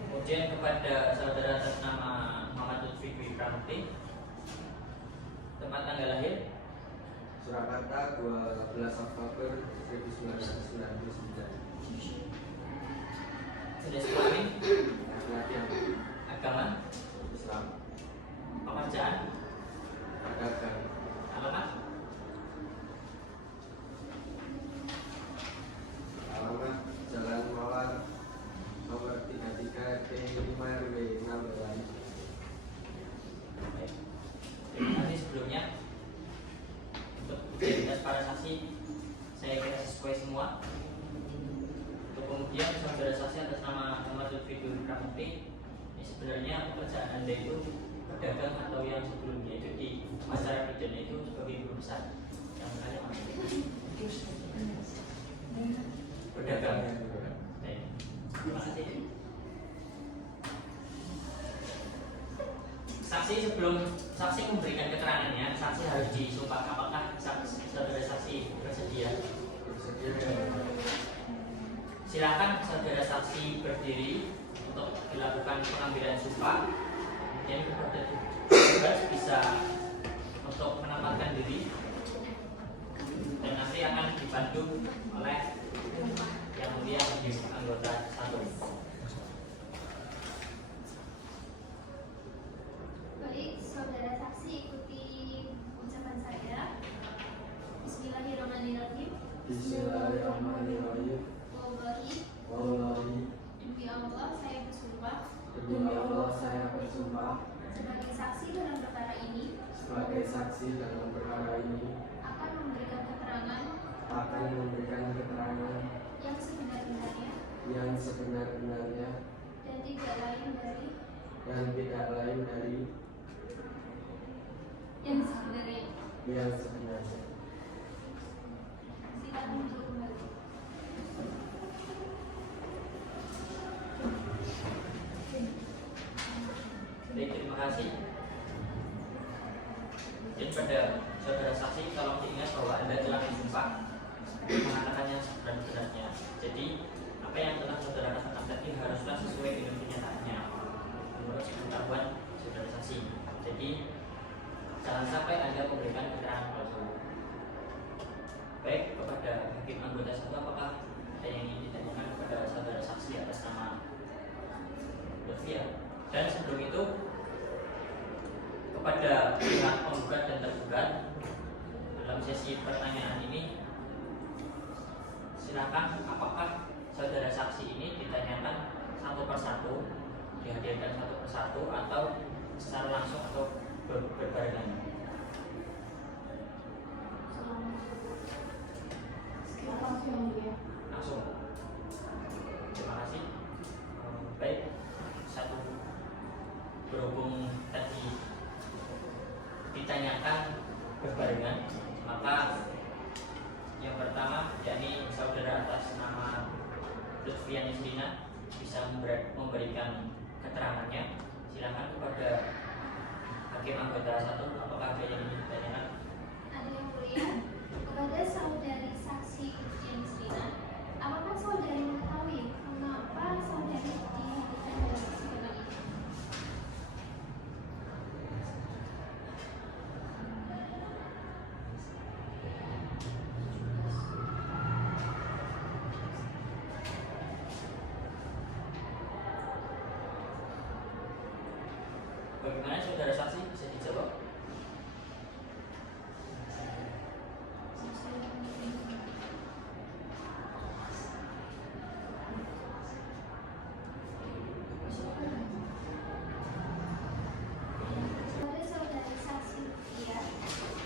Kemudian kepada saudara atas nama Muhammad Lutfi Dwi Pramukti. Tempat tanggal lahir? Surakarta 12 Oktober 1999. Jenis kelamin? Laki-laki, Agama? Islam, Pekerjaan? pedagang, Alamat? alamat Jalan Mawar nomor 33 T5 RW 6 Boyolali. Baik. Terima kasih sebelumnya. Untuk identitas para saksi saya kira sesuai semua. Untuk kemudian saudara saksi atas nama Muhammad Lutfi Dwi Pramukti, ini sebenarnya pekerjaan Anda itu pedagang atau yang sebelumnya itu di masyarakat Pidana itu sebagai guru besar yang kalian ambil? Pedagang. Baik. Terima kasih. Saksi sebelum saksi memberikan keterangannya, saksi harus disumpah. Apakah saudara saksi bersedia? Silakan saudara saksi berdiri untuk dilakukan pengambilan sumpah. Kemudian kepada tugas bisa untuk menempatkan diri dan nanti akan dibantu oleh yang mulia menjadi anggota 1. Baik, saudara saksi ikuti ucapan saya. Bismillahirrahmanirrahim. Bismillahirrahmanirrahim. Wallahi, Demi Allah saya bersumpah demi Allah saya bersumpah sebagai saksi dalam perkara ini sebagai saksi dalam perkara ini akan memberikan keterangan yang sebenar-benarnya yang sebenar-benarnya dan tidak lain dari Yang sebenarnya. yang sebenarnya. silakan duduk kembali. Baik, terima kasih. Dan pada saudara saksi, tolong diingat bahwa Anda telah disumpah mengatakan yang sebenar-benarnya. Jadi, apa yang telah saudara katakan tadi haruslah sesuai dengan kenyataannya menurut pengetahuan saudara saksi. Jadi, jangan sampai Anda memberikan keterangan palsu. Baik, kepada hakim anggota 1, apakah ada yang ingin ditanyakan kepada saudara saksi atas nama Lutfia? Dan sebelum itu, kepada pihak penggugat dan tergugat dalam sesi pertanyaan ini, silakan apakah saudara saksi ini ditanyakan satu persatu, dihadirkan satu persatu, atau secara langsung atau berbarengan? Langsung. Terima kasih. Baik, satu, berhubung tadi ditanyakan berbarengan, Maka yang pertama yakni saudara atas nama Lutfian Yusrina bisa memberikan keterangannya. Silakan kepada hakim anggota 1, apakah ada yang ingin ditanyakan? Ada yang mulia, kepada saudari saksi Lutfian Yusrina, apakah saudari mengetahui mengapa saudari dihadirkan dalam persidangan ini? Bagaimana saudara saksi, bisa dijawab? Kepada saudari saksi Lutfian,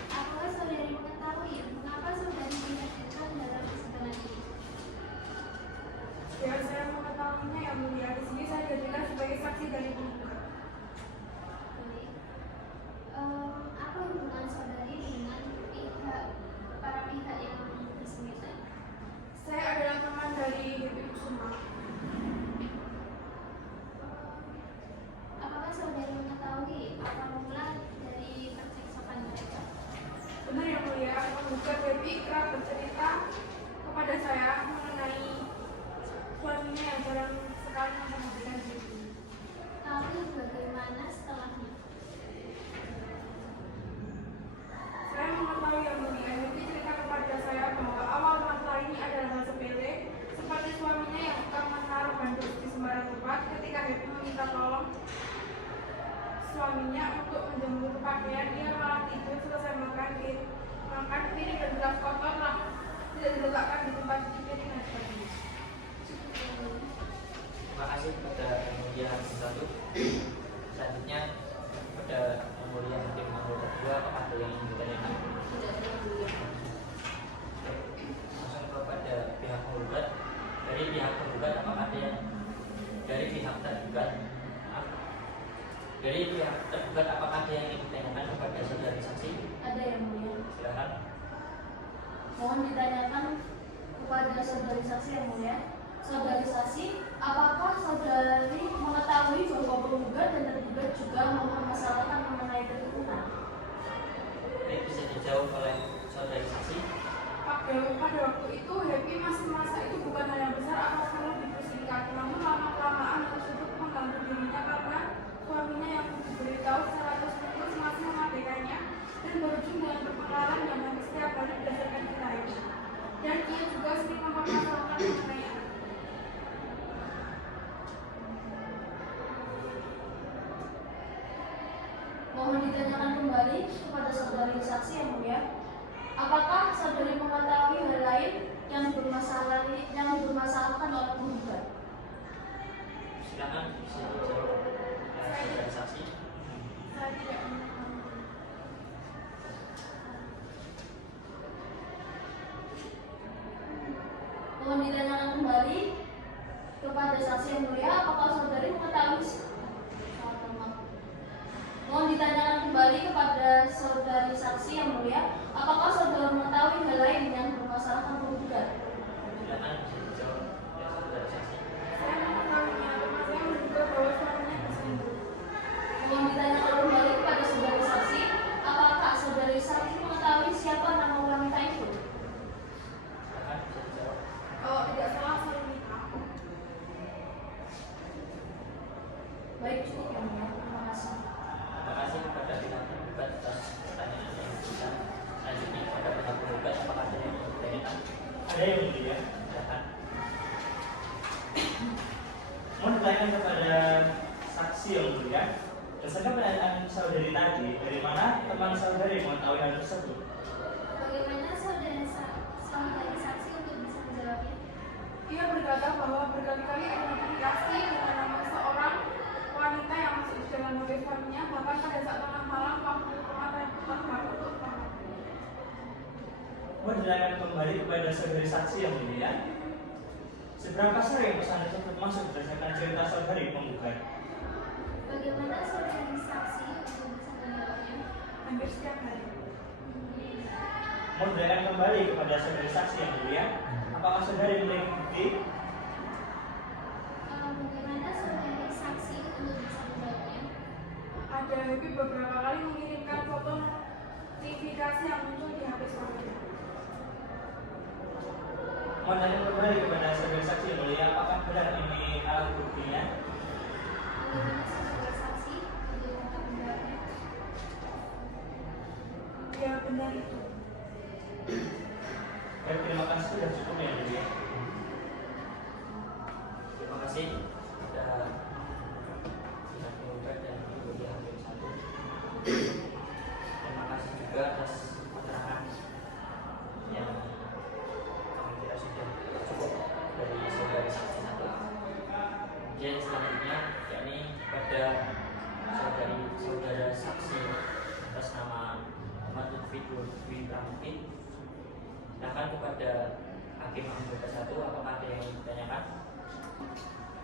apakah saudari mengetahui mengapa saudari dihadirkan dalam persidangan ini? Ya, saya mengetahuinya yang mulia. Di sini saya dihadirkan sebagai saksi dari penggugat. Baik. Apa hubungan saudari dengan para pihak yang bersangkutan? Saya adalah teman dari Happy Kusuma. Apakah saudari mengetahui awal mula dari percekcokan mereka? Benar yang mulia, penggugat Happy kerap bercerita kepada saya mengenai suaminya yang jarang sekali memperhatikan diri. Lalu bagaimana setelahnya? Saya mengetahui yang mulia, Happy cerita kepada saya bahwa awal masalah ini adalah hal sepele, seperti suaminya yang suka menaruh handuk di sembarang tempat. Ketika Happy meminta tolong suaminya untuk menjemur pakaian, dia malah tidur selesai makan piring dan gelas kotor lah tidak diletakkan di tempat cuci piring dan sebagainya. Terima kasih kepada Yang Mulia Hakim 1. Selanjutnya kepada Yang Mulia Hakim anggota 2, apakah ada yang ingin ditanyakan? Langsung kepada pihak penggugat. Dari pihak penggugat, apakah ada yang dari pihak tergugat? Maaf. Dari pihak tergugat, apakah ada yang ingin ditanyakan kepada saudari saksi? Ada yang mulia. Silakan. Mohon ditanyakan kepada saudari saksi yang mulia. Saudari saksi, apakah saudari mengetahui bahwa penggugat dan tergugat juga mempermasalahkan mengenai perkebunan? Baik, bisa dijawab oleh saudari saksi. Pada waktu itu Happy masih merasa itu bukan hal yang besar atau perlu dipusingkan. Namun lama-kelamaan hal tersebut mengganggu dirinya karena suaminya yang diberitahu secara terus-menerus masih mengabaikannya dan berujung dengan pertengkaran yang hampir setiap hari berdasarkan cerita Happy. Dan ia juga sering mempermasalahkan mengenai anak. Mohon ditanyakan kembali kepada saudari saksi yang mulia. Apakah saudari mengetahui hal lain yang dipermasalahkan oleh penggugat? Silakan bisa dijawab oleh saudari saksi. Saya tidak mengetahui. Mohon ditanyakan kembali kepada saksi yang mulia. Apakah saudari mengetahui? Mohon ditanyakan kembali kepada saudari saksi yang mulia. Apakah saudara mengetahui hal lain yang bermasalahkan penggugat? Silakan bisa dijawab oleh saudari saksi. Saya mengetahuinya, teman saya menduga bahwa suaminya berselingkuh. Mohon ditanyakan kembali kepada saudari saksi. Apakah saudari saksi mengetahui siapa nama wanita itu? Silakan bisa dijawab. Kalau tidak salah saya nikah. Baik, cukup yang mulia. Terima kasih. Terima kasih kepada pihak penggugat atas pertanyaan yang diberikan. Selanjutnya kepada pihak penggugat, apakah ada yang ingin ditanyakan? Ada yang mulia. Silakan. Mohon ditanyakan kepada saksi yang mulia. Berdasarkan pertanyaan saudari tadi, dari mana teman saudari mengetahui hal tersebut? Bagaimana saudari saksi untuk bisa menjawabnya? Ia berkata bahwa berkali-kali ada notifikasi dengan nama seorang wanita yang masuk di dalam mobil suaminya, bahkan pada saat tengah malam waktu pematah baru untuk bangun. Mohon ditanyakan kembali kepada saudari saksi yang mulia. Seberapa sering pesan tersebut masuk berdasarkan cerita saudari penggugat? Bagaimana saudari saksi untuk bisa menjawabnya? Hampir setiap hari. Mohon kembali kepada saudari saksi yang mulia. Apakah saudari memiliki bukti? Bagaimana saudari saksi untuk bisa menjawabnya? Ada Happy beberapa kali mengirimkan foto notifikasi yang muncul di HP saudara. Mohon kembali kepada saudari saksi yang mulia. Apakah benar ini alat buktinya? Bagaimana saudari saksi untuk bisa menjawabnya? Ya benar itu. Baik, terima kasih sudah cukup ya mulia. Terima kasih sudah menggugat dan di hakim 1. Terima kasih juga atas keterangan yang kami kira sudah cukup dari saudara saksi 1. Kemudian selanjutnya yakni pada saudara saksi atas nama Ahmad Lutfi Dwi Pramuti. Silakan kepada hakim anggota 1, apakah ada yang ditanyakan?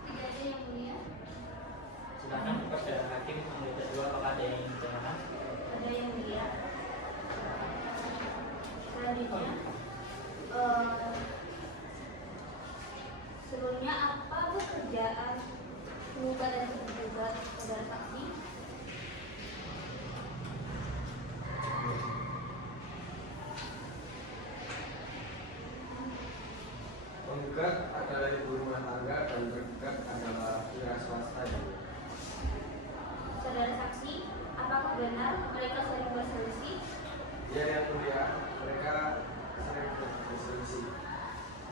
Tidak ada yang mulia. Silakan kepada hakim anggota 2, apakah ada yang ditanyakan? Ada yang mulia. Selanjutnya, sebelumnya apa pekerjaan penggugat dan tergugat saudara saksi? Penggugat adalah ibu rumah tangga dan tergugat adalah wira swasta. Saudara saksi, apakah benar mereka sering berselisih? Ya yang mulia, mereka sering berselisih.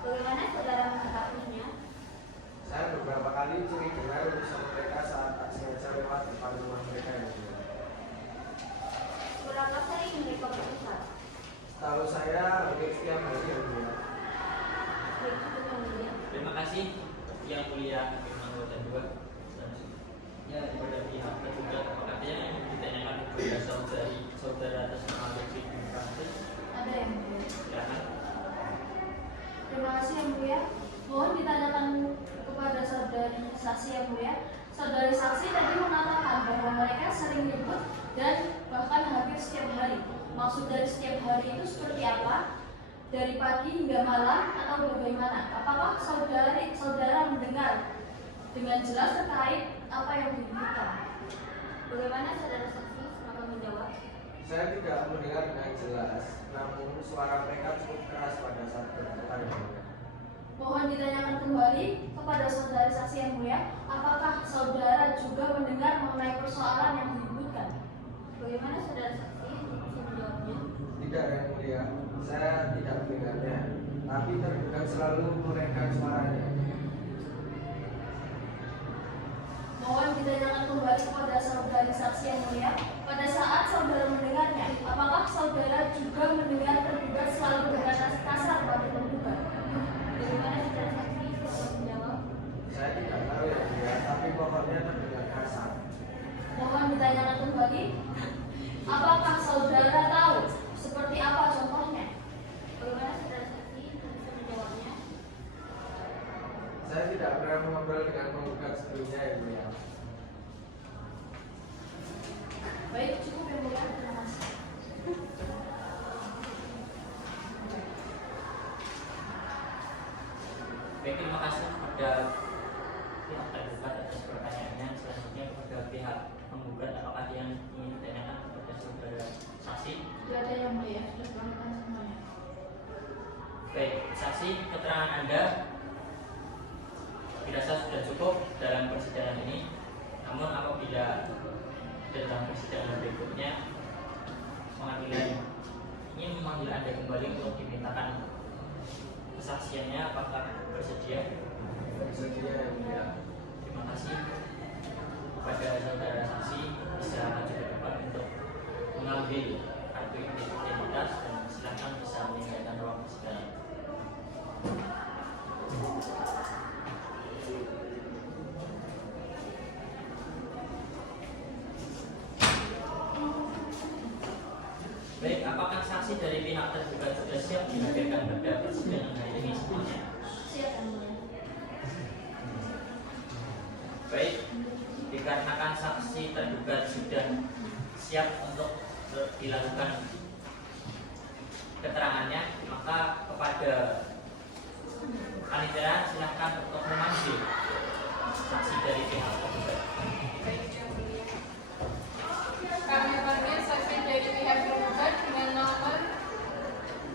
Bagaimana saudara mengetahuinya? Saya beberapa kali sering dengar urusan mereka saat tak sengaja lewat depan rumah mereka yang mulia. Berapa sering mereka bertengkar? Setahu saya hampir setiap hari yang mulia. Baik, cukup yang mulia. Terima kasih yang mulia hakim anggota 2. Selanjutnya kepada pihak tergugat, apakah ada yang ditanyakan kepada saudara atas nama Lutfi Dwi Pramuti? Ada yang mulia. Silakan. Terima kasih yang mulia. Mohon ditanyakan kepada saudari saksi yang mulia. Saudari saksi tadi mengatakan bahwa mereka sering ribut dan bahkan hampir setiap hari. Maksud dari setiap hari itu seperti apa? Dari pagi hingga malam atau bagaimana? Apakah saudara mendengar dengan jelas terkait apa yang diributkan? Bagaimana saudara saksi? Selamat menjawab. Saya tidak mendengar dengan jelas, namun suara mereka cukup keras pada saat bertengkar yang mulia. Mohon ditanyakan kembali kepada saudari saksi yang mulia, apakah saudara juga mendengar mengenai persoalan yang diributkan? Bagaimana saudara saksi bisa menjawabnya? Tidak yang mulia, saya tidak mendengarnya, tapi tergugat selalu menaikkan suaranya. Mohon ditanyakan kembali kepada saudari saksi yang mulia, pada saat saudara mendengarnya, apakah saudara juga mendengar tergugat selalu berkata kasar pada tergugat? Bagaimana saudara saksi bisa menjawab? Saya tidak tahu yang mulia, tapi pokoknya terdengar kasar. Mohon ditanyakan kembali, apakah saudara tahu seperti apa contohnya? Bagaimana saudara saksi bisa menjawabnya? Saya tidak pernah mengobrol dengan penggugat sebelumnya yang mulia. Baik, cukup yang mulia, terima kasih. Baik, terima kasih kepada pihak tergugat atas pertanyaannya. Selanjutnya kepada pihak penggugat, apakah ada yang ingin ditanyakan kepada saudara saksi? Tidak ada yang mulia, sudah kami semuanya. Baik, saksi, keterangan Anda dirasa sudah cukup dalam persidangan ini. Namun apabila dalam persidangan berikutnya pengadilan ingin memanggil Anda kembali untuk dimintakan kesaksiannya, apakah bersedia? Bersedia yang mulia. Terima kasih kepada saudara saksi, bisa maju ke depan untuk mengambil kartu identitas dan silakan bisa meninggalkan ruang persidangan. Baik, apakah saksi dari pihak tergugat sudah siap dihadirkan pada persidangan hari ini semuanya? Siap yang mulia. Baik, dikarenakan saksi tergugat sudah siap untuk dilakukan keterangannya, maka kepada panitia silahkan untuk memanggil saksi dari pihak tergugat. Kami panggil saksi dari pihak tergugat dengan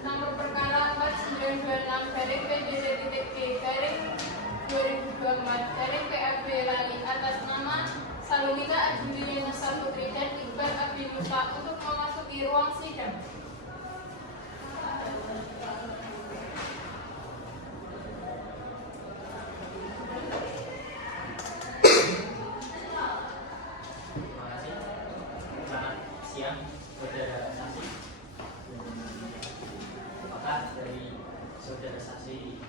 nomor perkara 4926/PDD-G/2024 Lali atas nama Salumita Adjuliana Saputri dan Iqbal Abi Musa untuk memasuki ruang sidang. Terima kasih. Selamat siang, saudara saksi. Apakah dari saudara saksi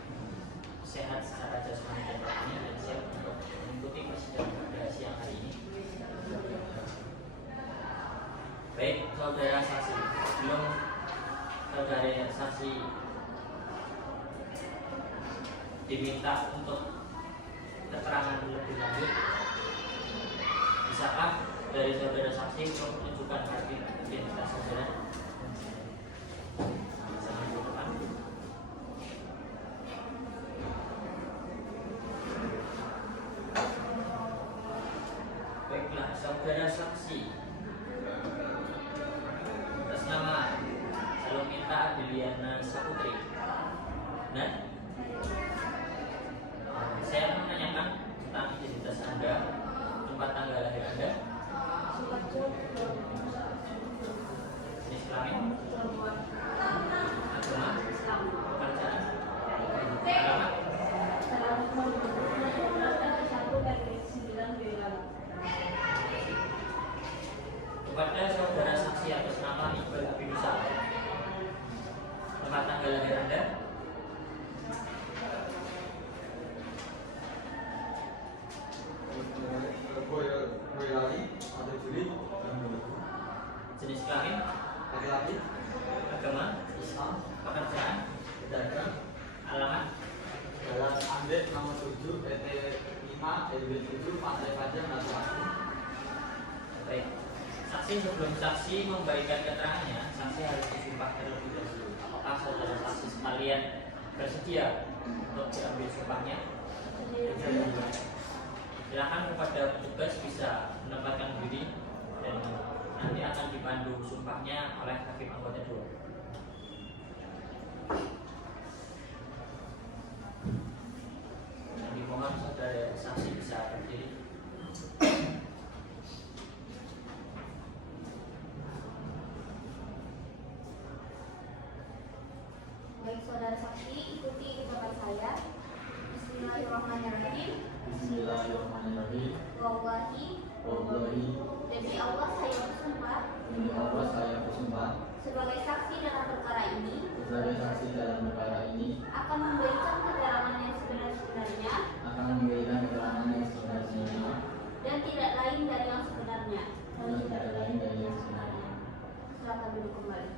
sehat secara jasmani dan rohani dan siap untuk mengikuti persidangan pada siang hari ini? Baik, saudara saksi, sebelum saudara saksi diminta untuk keterangan lebih lanjut, bisakah dari saudara saksi untuk menunjukkan kartu identitas saudara? Sangat butuhkan. Baiklah, saudara saksi atas nama Salumita Adiliana Saputri. Benar? Saya menanyakan tentang identitas Anda, tempat tanggal lahir Anda, jenis kelamin, agama, pekerjaan, alamat. Kepada saudara saksi atas nama Iqbal Abi Musa, tempat tanggal lahir Anda, Boyolali 1 Juli 2020. jenis kelamin, Laki-laki, agama, Islam, pekerjaan, pedagang, alamat. Jalan Andet nomor 7 PT 5 RW 7 Pantai Panjang Natuna. Baik. Saksi sebelum saksi memberikan keterangannya, saksi harus disumpah terlebih dahulu. Apakah saudara saksi sekalian bersedia untuk diambil sumpahnya? Silakan kepada petugas bisa menempatkan diri dan nanti akan dipandu sumpahnya oleh hakim anggota 2. Dan dimohon saudara saksi bisa berdiri. Baik saudara saksi, ikuti ucapan saya. Bismillahirrahmanirrahim. Bismillahirrahmanirrahim. Wallahi, Wallahi, demi Allah saya bersumpah demi Allah saya bersumpah sebagai saksi dalam perkara ini sebagai saksi dalam perkara ini akan memberikan keterangan yang sebenar-benarnya akan memberikan keterangan yang sebenarnya dan tidak lain dari yang sebenarnya. dan tidak lain dari yang sebenarnya. Silakan duduk kembali.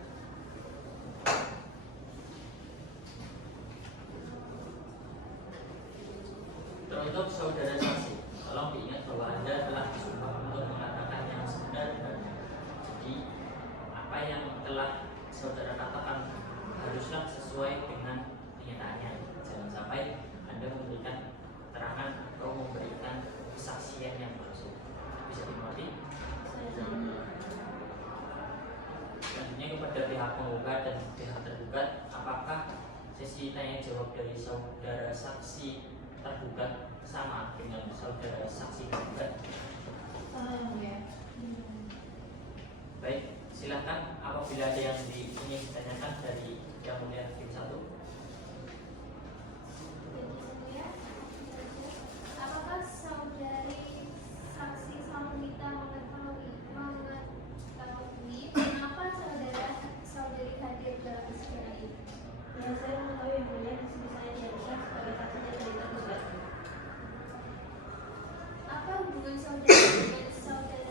Teruntuk saudara saksi, tolong diingat bahwa Anda telah disumpah untuk mengatakan yang sebenar-benarnya. Jadi, apa yang telah saudara katakan haruslah sesuai dengan kenyataannya. Jangan sampai Anda memberikan keterangan atau memberikan kesaksian yang palsu. Bisa dimengerti? Selanjutnya kepada pihak penggugat dan pihak tergugat, apakah sesi tanya jawab dari saudara saksi tergugat sama dengan saudara saksi tergugat? Sama yang mulia. Baik, silakan apabila ada yang ingin ditanyakan dari yang mulia hakim 1. Apakah saudari saksi Salumita mengetahui kenapa saudari hadir dalam persidangan ini? Ya, saya mengetahui yang mulia disini saya dihadirkan sebagai saksinya dari tergugat. Apa hubungan saudari dengan saudari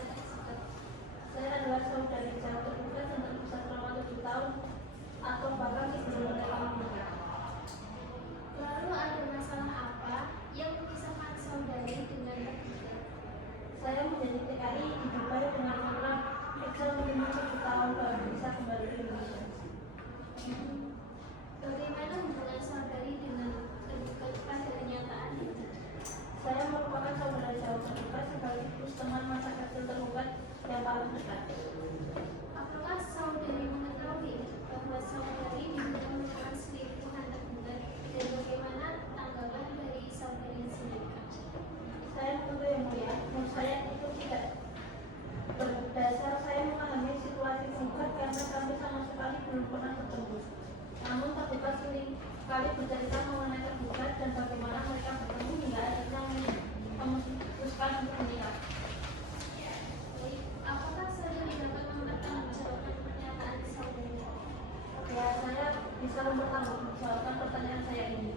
mempertanggungjawabkan pertanyaan saya ini.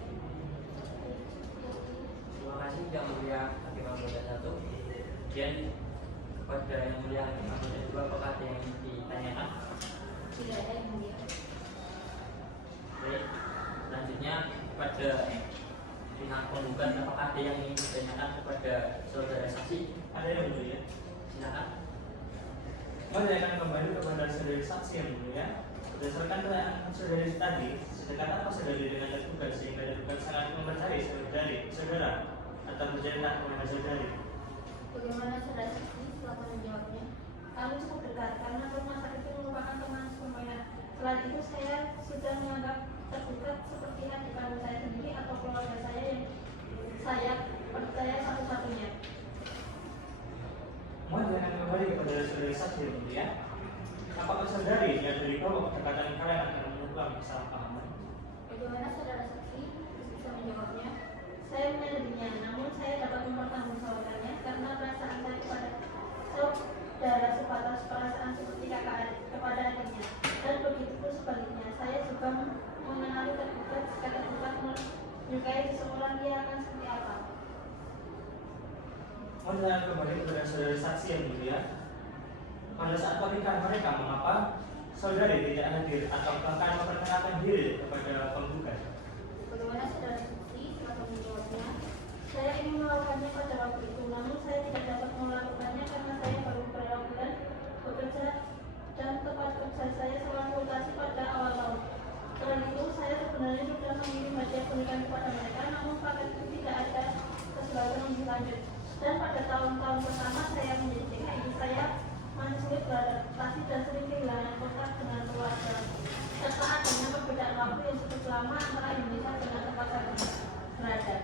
Terima kasih yang mulia Hakim Anggota 1. Kemudian kepada yang mulia Hakim Anggota 2, apakah ada yang ditanyakan? Tidak ada yang mulia. Baik, selanjutnya kepada pihak penggugat, apakah ada yang ingin ditanyakan kepada saudara saksi? Ada yang mulia. Silakan. Menanyakan kembali kepada saudari saksi yang mulia. Berdasarkan keterangan saudari tadi, sedekat apa saudari dengan tergugat sehingga tergugat sangat mempercayai saudara atau bercerita kepada saudari? Bagaimana saudara saksi? Silakan menjawabnya. Kami cukup dekat karena rumah sakit itu merupakan teman semuanya. Selain itu saya sudah menganggap tergugat seperti adik kandung saya sendiri atau keluarga saya yang saya percaya satu-satunya. Mohon jangan kembali kepada saudari saksi yang mulia. Apakah saudari yang dari bawah kedekatan kalian akan mengulang kesalahpahaman? Bagaimana saudara saksi bisa menjawabnya? Saya menyadarinya, namun saya dapat mempertanggungjawabkannya karena perasaan saya kepada saudara sebatas perasaan seperti kakak adik kepada adiknya. Dan begitu pun sebaliknya, saya juga mengenali tergugat jika tergugat menyukai seseorang, dia akan seperti apa. Mohon jangan kembali kepada saudari saksi yang mulia. Pada saat pernikahan mereka, mengapa saudari tidak hadir atau bahkan memperkenalkan diri kepada penggugat? Bagaimana saudara saksi? Silakan menjawabnya. Saya ingin melakukannya pada waktu itu, namun saya tidak dapat melakukannya karena saya baru beberapa bulan bekerja dan tempat kerja saya sangat rotasi pada awal tahun. Selain itu, saya sebenarnya sudah mengirim hadiah pernikahan kepada mereka, namun paket itu tidak ada keseluruhan lebih lanjut. Dan pada tahun-tahun pertama saya menjadi TKI, saya masih sulit beradaptasi dan sering kehilangan kontak dengan keluarga. Serta adanya perbedaan waktu yang cukup lama antara Indonesia dengan tempat saya berada.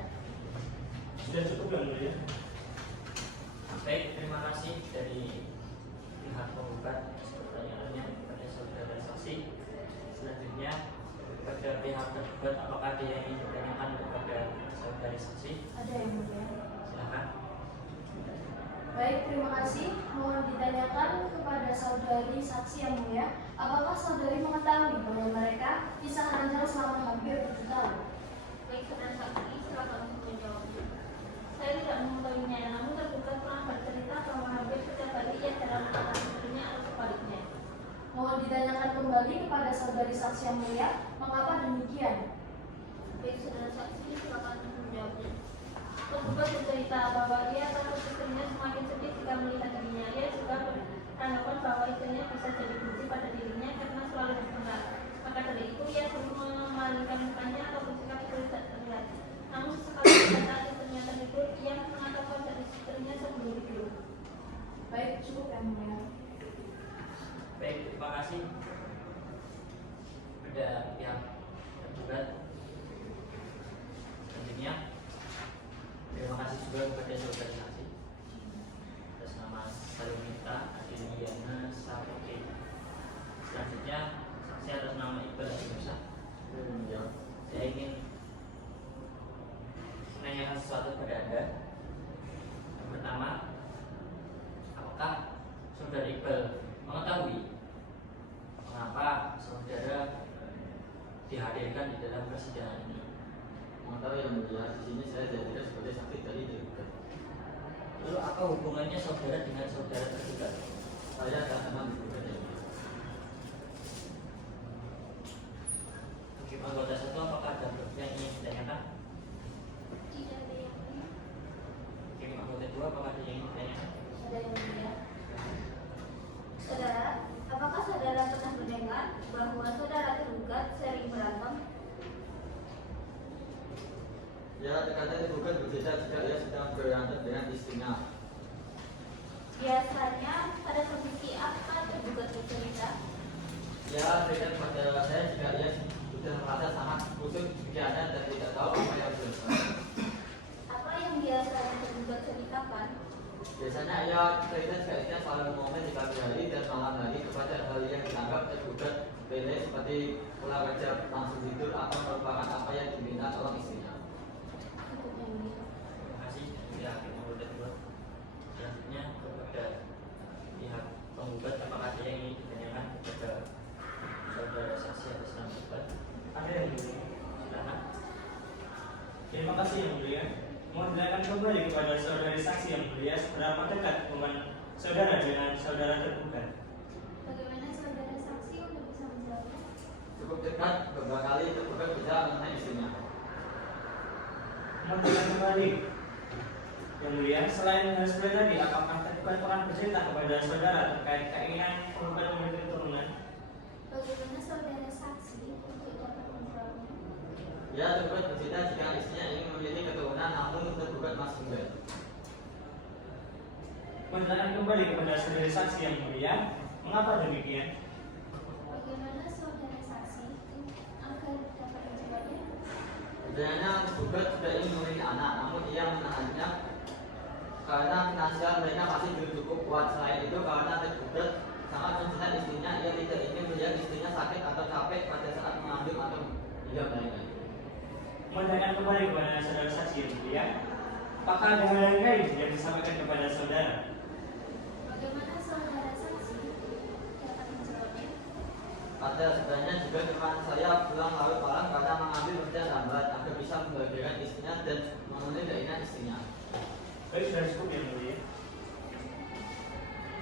Sudah cukup yang mulia. Baik, terima kasih dari pihak penggugat atas pertanyaannya kepada saudara saksi. Selanjutnya kepada pihak tergugat, apakah ada yang ingin ditanyakan kepada saudara saksi? Ada yang mulia. Silakan. Baik, terima kasih. Mohon ditanyakan kepada saudari saksi yang mulia, apakah saudari mengetahui bahwa mereka kisah ranjau selama hampir 7 tahun? Baik, saudara saksi, silakan untuk menjawabnya. Saya tidak mengetahuinya, namun tergugat pernah bercerita bahwa hampir setiap hari ia dalam kata istrinya atau sebaliknya. Mohon ditanyakan kembali kepada saudari saksi yang mulia, mengapa demikian? Baik, saudara saksi, silakan untuk menjawabnya. Tergugat bercerita bahwa ia takut istrinya semakin sedih jika melihat dirinya. Ia juga beranggapan bahwa istrinya bisa jadi benci pada dirinya karena selalu bertengkar. Maka dari itu ia selalu memalingkan mukanya atau bersikap tidak terlihat. Namun sesekali pada saat istrinya tertidur, ia menatap wajah istrinya sebelum tidur. Baik, cukup yang mulia. Baik, terima kasih kepada pihak tergugat. Selanjutnya, terima kasih juga kepada saudara saksi atas nama Salomita Adeliana Sapoke. Selanjutnya, saksi atas nama Iqbal Musa. Saya ingin menanyakan sesuatu kepada Anda. Yang pertama, apakah saudara Iqbal mengetahui mengapa saudara dihadirkan di dalam persidangan ini? Mengetahui yang mulia, di sini saya dihadirkan sebagai saksi dari tergugat. Lalu apa hubungannya saudara dengan saudara tergugat? Saya adalah teman tergugat yang mulia. Hakim Anggota 1, apakah ada yang ingin ditanyakan? Tidak ada yang mulia. Hakim Anggota 2, apakah ada yang ingin ditanyakan? Ada yang mulia. Saudara, apakah saudara pernah mendengar bahwa saudara tergugat sering berantem? Ya, terkadang tergugat bercerita jika ia sedang berantem dengan istrinya. Biasanya pada kondisi apa tergugat bercerita? Ya, berikan kepada saya jika ia sudah merasa sangat kusut pikirannya dan tidak tahu apa yang harus dilakukan. Apa yang biasanya tergugat ceritakan? Biasanya ia cerita jika selalu momen di pagi hari dan malam hari kepada hal yang dianggap tergugat sepele seperti pulang kerja langsung tidur atau merupakan apa yang diminta tolong istrinya. Cukup yang mulia. Terima kasih dari Hakim Anggota 2. Selanjutnya kepada pihak penggugat, apakah ada yang ingin ditanyakan kepada saudara saksi atas nama Iqbal? Ada yang kasih yang mulia. Mohon ditanyakan kembali kepada saudari saksi yang mulia, seberapa dekat hubungan saudara dengan saudara tergugat? Bagaimana saudara saksi untuk bisa menjawabnya? Cukup dekat, beberapa kali tergugat bicara mengenai istrinya. Mohon ditanyakan kembali yang mulia, selain hal seperti tadi, apakah tergugat pernah bercerita kepada saudara terkait keinginan penggugat memiliki keturunan? Bagaimana saudara saksi untuk dapat menjawabnya? Ya, tergugat bercerita jika istrinya ingin memiliki keturunan, namun tergugat masih muda. Menanyakan kembali kepada saudari saksi yang mulia, mengapa demikian? Bagaimana saudara saksi agar dapat menjawabnya? Sebenarnya tergugat sudah ingin memiliki anak, namun ia menahannya karena finansial mereka masih belum cukup kuat. Selain itu, karena tergugat sangat mencintai istrinya, ia tidak ingin melihat istrinya sakit atau capek pada saat mengandung atau dia melahirkan. Menanyakan kembali kepada saudara saksi yang mulia, apakah ada hal yang lain yang disampaikan kepada saudara? Bagaimana saudara saksi dapat menjawabnya? Pada sebenarnya juga teman saya pulang larut malam karena mengambil kerja lambat agar bisa membahagiakan istrinya dan memenuhi keinginan istrinya. Baik, sudah cukup yang mulia.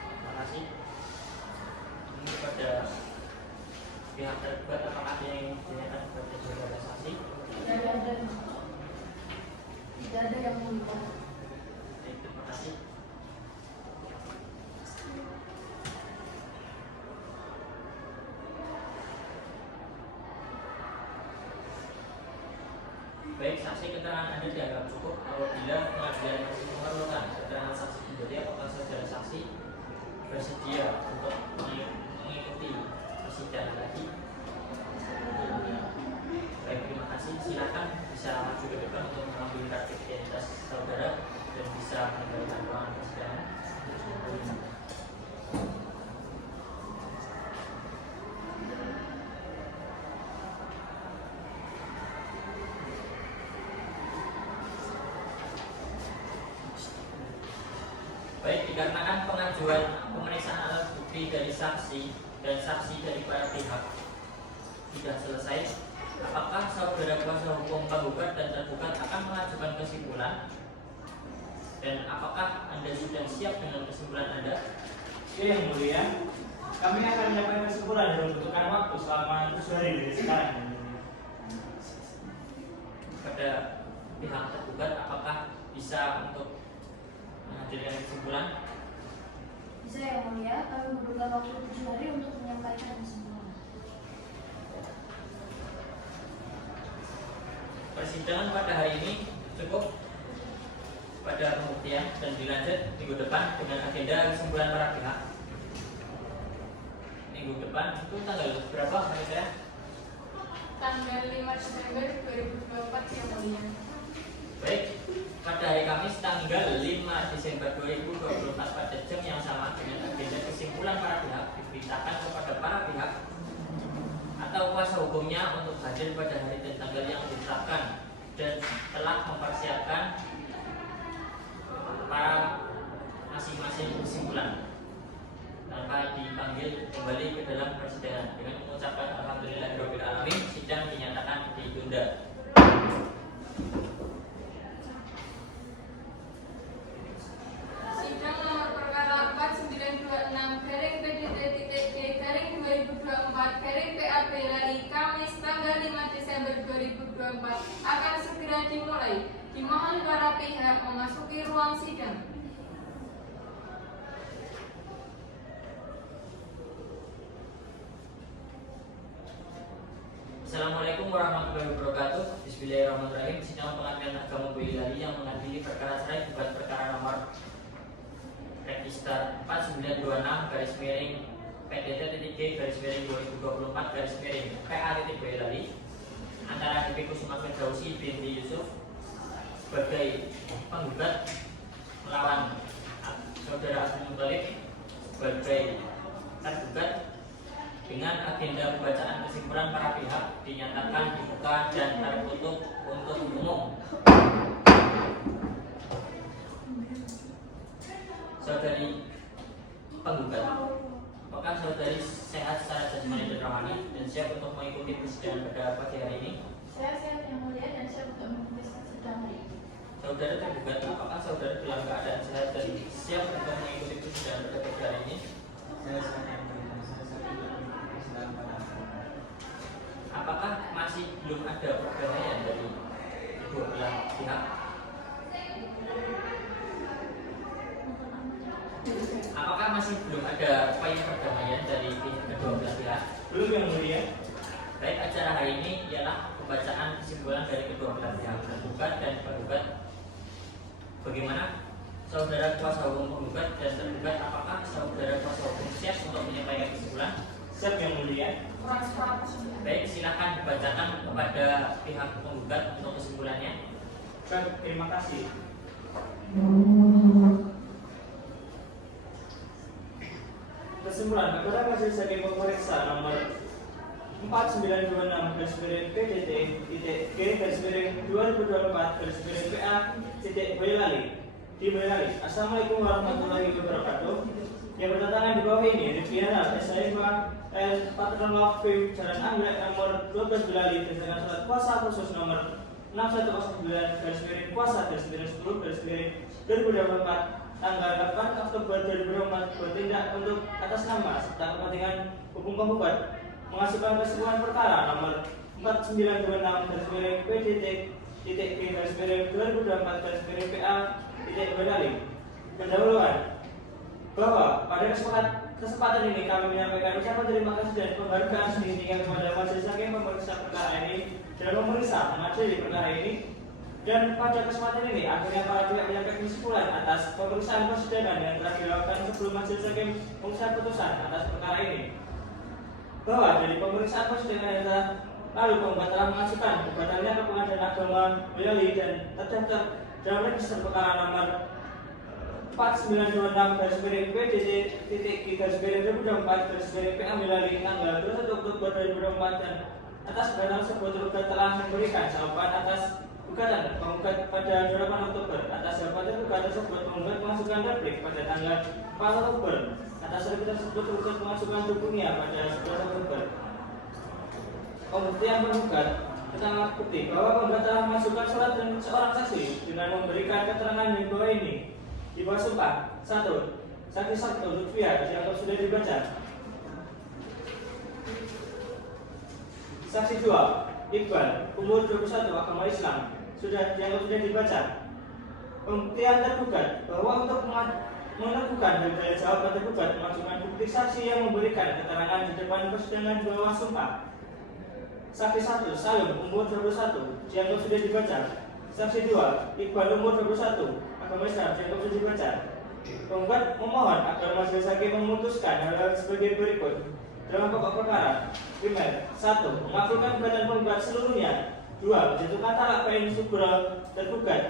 Terima kasih. Ini kepada pihak tergugat, apakah ada yang ditanyakan kepada saudara saksi? Tidak ada. Tidak ada yang mulia. Baik, terima kasih. Baik, saksi keterangan Anda dianggap cukup apabila pengadilan masih memerlukan keterangan saksi kembali. Apakah saudara saksi bersedia untuk mengikuti persidangan lagi? Baik, terima kasih. Silakan bisa maju ke depan untuk mengambil kartu identitas saudara dan bisa meninggalkan ruangan persidangan. Baik, dikarenakan pengajuan pemeriksaan alat bukti dari saksi dan saksi dari para pihak tidak selesai, apakah saudara kuasa hukum penggugat dan tergugat akan mengajukan kesimpulan? Dan apakah Anda sudah siap dengan kesimpulan Anda? Oke yang mulia, kami akan menyampaikan kesimpulan dalam membutuhkan waktu selama 7 hari dari sekarang. Pada pihak tergugat, apakah bisa untuk menghadirkan kesimpulan? Bisa yang mulia, kami membutuhkan waktu 7 hari untuk menyampaikan kesimpulan. Persidangan pada hari ini cukup pada pembuktian dan dilanjut minggu depan dengan agenda kesimpulan para pihak. Minggu depan itu tanggal berapa hari saya? Tanggal 5 Desember 2024 yang mulia. Baik, pada hari Kamis tanggal 5 Desember 2024 pada jam yang sama dengan agenda kesimpulan para pihak diberitakan kepada para pihak atau kuasa hukumnya untuk hadir pada hari dan tanggal yang ditetapkan dan telah mempersiapkan para masing-masing kesimpulan tanpa dipanggil kembali ke dalam persidangan dengan mengucapkan alhamdulillahirabbil alamin, sidang dinyatakan ditunda. Sidang nomor perkara 4926/PDT-G/2024 Lali Kamis tanggal 5 Desember 2024 akan segera dimulai. Dimohon para pihak memasuki ruang sidang. Assalamualaikum warahmatullahi wabarakatuh. Bismillahirrahmanirrahim. Sidang Pengadilan Agama Boyolali yang mengadili perkara cerai bukan perkara nomor register 4926/PDT-G/2024 antara DP Kusuma Firdausi binti Yusuf sebagai penggugat melawan saudara Abdul Muthalib sebagai tergugat dengan agenda pembacaan kesimpulan para pihak dinyatakan dibuka dan tertutup untuk umum. Saudari penggugat, apakah saudari sehat secara jasmani dan rohani dan siap untuk mengikuti persidangan pada pagi hari ini? Saya siap yang mulia dan siap untuk menuliskan sidang hari ini. Saudara tergugat, apakah saudara dalam keadaan sehat dan siap untuk mengikuti persidangan pada pagi hari ini? Saya siap yang mulia, saya siap untuk mengikuti sidang pada hari ini. Apakah masih belum ada perdamaian dari kedua belah pihak? Apakah masih belum ada upaya perdamaian dari kedua belah pihak? Belum yang mulia. Baik, acara hari ini ialah pembacaan kesimpulan dari kedua belah pihak, tergugat dan penggugat. Bagaimana saudara kuasa hukum penggugat dan tergugat, apakah saudara kuasa hukum siap untuk menyampaikan kesimpulan? Siap yang mulia. Baik, silakan dibacakan kepada pihak penggugat untuk kesimpulannya. Baik, terima kasih. Kesimpulan, kepada majelis hakim pemeriksa nomor 4929-G-2024-PA di Boyolali. Assalamualaikum warahmatullahi wabarakatuh. Yang berdatangan di bawah ini Rifkiana SIMA Patron Law Firm Jalan Anggrek nomor 12 Boyolali dengan surat kuasa khusus nomor 6109 kuasa 2024 tanggal 8 Oktober 2024 bertindak untuk atas nama serta kepentingan hukum penggugat mengajukan kesimpulan perkara nomor 4926-G-2024-PA pendahuluan bahwa pada kesempatan ini kami menyampaikan ucapan terima kasih dan penghargaan setinggi-tingginya kepada majelis hakim pemeriksa perkara ini dan memeriksa mengadili perkara ini. Dan pada kesempatan ini akhirnya para pihak menyampaikan kesimpulan atas pemeriksaan persidangan yang telah dilakukan sebelum majelis hakim mengucapkan putusan atas perkara ini. Bahwa dari pemeriksaan persidangan yang telah lalu penggugat telah mengajukan gugatannya ke Pengadilan Agama Boyolali dan terdaftar dalam register perkara nomor 4926-PDT-G-2024-PA Boyolali tanggal 21 Oktober 2024 dan atas barang tersebut tergugat telah memberikan jawaban atas gugatan penggugat pada 8 Oktober. Atas jawaban tergugat tersebut penggugat mengajukan replik pada tanggal 4 Oktober. Atas replik tersebut tergugat mengajukan hubungnya pada 11 Oktober. Pembuktian penggugat tentang alat bukti bahwa penggugat telah memasukkan surat dan seorang saksi dengan memberikan keterangan di bawah ini. Di bawah sumpah 1. Saksi Sabtu Lutfia yang sudah dibaca. Saksi 2. Iqbal, umur 21, agama Islam, sudah dibaca. Pembuktian tergugat bahwa untuk meneguhkan dan daya jawab tergugat mengajukan bukti saksi yang memberikan keterangan di depan persidangan di bawah sumpah. Saksi 1. Salim, umur 21, yang sudah dibaca. Saksi 2. Iqbal, umur 21, agama Islam, yang sudah dibaca. Penggugat memohon agar majelis hakim memutuskan hal sebagai berikut. Dalam pokok perkara, primer 1. Mengabulkan gugatan penggugat seluruhnya. 2. Menjatuhkan talak bain subro tergugat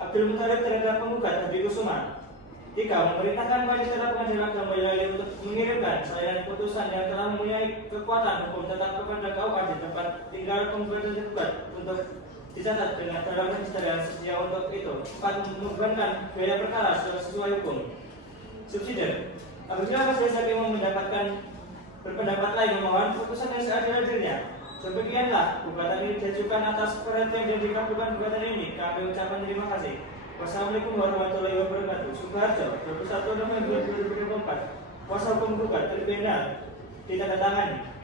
Abdul Muthalib terhadap penggugat Habib Kusuma. 3. Memerintahkan Majelis Pengadilan Agama Boyolali untuk mengirimkan salinan putusan yang telah mempunyai kekuatan hukum tetap kepada KUA di tempat tinggal penggugat dan tergugat untuk dicatat dengan dalam register yang sedia untuk itu. 4. Membebankan biaya perkara sesuai hukum. Subsidiar. Apabila majelis hakim mendapatkan berpendapat lain memohon putusan yang seadil-adilnya. Demikianlah gugatan ini diajukan atas perhatian dan dikabulkan gugatan ini. Kami ucapkan terima kasih. Wassalamualaikum warahmatullahi wabarakatuh. Sukoharjo, 21 November 2024. Kuasa hukum gugat terpidana ditandatangani.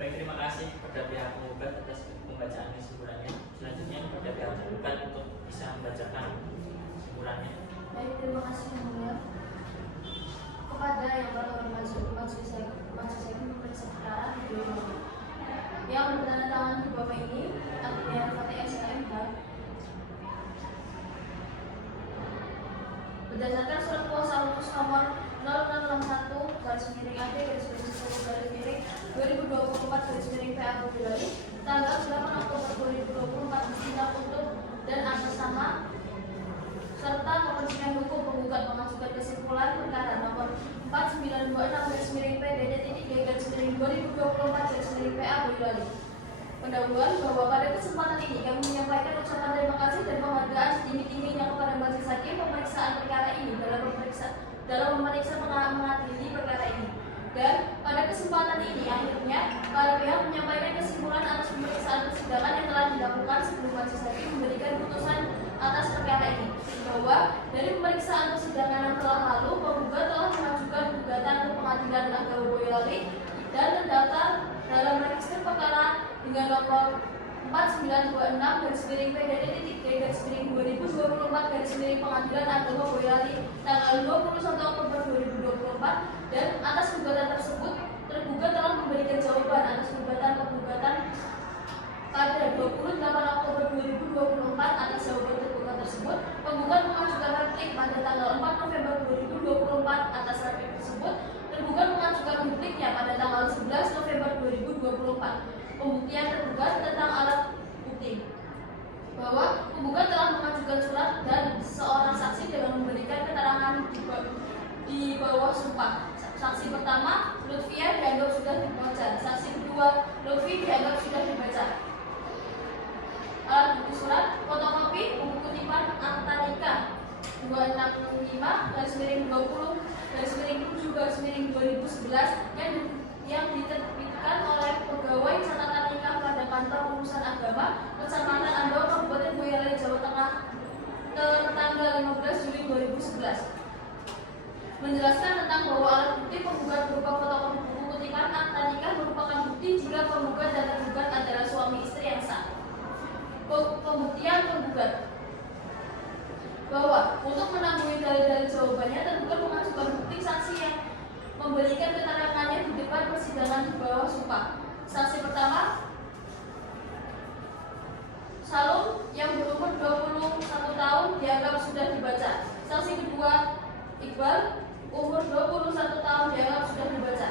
Baik, terima kasih kepada pihak penggugat atas pembacaan kesimpulannya. Selanjutnya kepada pihak penggugat untuk bisa membacakan kesimpulannya. Baik, terima kasih yang mulia. Kepada yang berhormat majelis hakim pemeriksa perkara yang bertandatangan di bawah ini, artinya Fatih SKMH. Berdasarkan surat kuasa khusus nomor 0601-AD-10-2024-PA Boyolali tanggal 8 Oktober 2024 ditindak untuk dan atas nama serta kepentingan hukum penggugat mengajukan kesimpulan perkara nomor 4926-PD-PDT-3-2024-PA Boyolali. Pendahuluan bahwa pada kesempatan ini kami menyampaikan ucapan terima kasih dan penghargaan setinggi-tingginya kepada majelis hakim pemeriksaan perkara ini dalam memeriksa mengadili perkara ini. Dan pada kesempatan ini akhirnya para pihak menyampaikan kesimpulan atas pemeriksaan persidangan yang telah dilakukan sebelum majelis hakim memberikan putusan atas perkara ini, bahwa dari pemeriksaan persidangan yang telah lalu penggugat telah mengajukan gugatan ke Pengadilan Agama Boyolali dan terdaftar dalam register perkara dengan nomor 4926-PDT-3-2024 Pengadilan Agama Boyolali tanggal 21 Oktober 2024, dan atas gugatan tersebut tergugat telah memberikan jawaban atas gugatan pada 28 Oktober 2024. Atas jawaban tergugat tersebut, penggugat mengajukan replik pada tanggal 4 November 2024. Atas replik tersebut, tergugat mengajukan dupliknya pada tanggal 11 November 2024. Pembuktian tergugat tentang alat bukti bahwa penggugat telah mengajukan surat dan seorang saksi dengan memberikan keterangan di bawah sumpah. Saksi pertama, Lutfia, dianggap sudah dibaca. Saksi kedua, Lutfi, dianggap sudah dibaca. Alat bukti surat, fotokopi buku kutipan Akta Nikah 265/20/7/2011 yang diterbitkan oleh pegawai catatan nikah pada kantor urusan agama Kecamatan Ando, Kabupaten Boyolali, Jawa Tengah, tertanggal 15 Juli 2011. Menjelaskan tentang bahwa alat bukti penggugat berupa fotokopi buku kutipan akta nikah merupakan bukti jika penggugat dan tergugat adalah suami istri yang sah. Pembuktian penggugat bahwa untuk menangguhi dalil-dalil jawabannya, tergugat mengajukan bukti saksi yang memberikan keterangannya di depan persidangan di bawah sumpah. Saksi pertama, Salum yang berumur 21 tahun dianggap sudah dibaca. Saksi kedua, Iqbal umur 21 tahun dianggap sudah dibaca.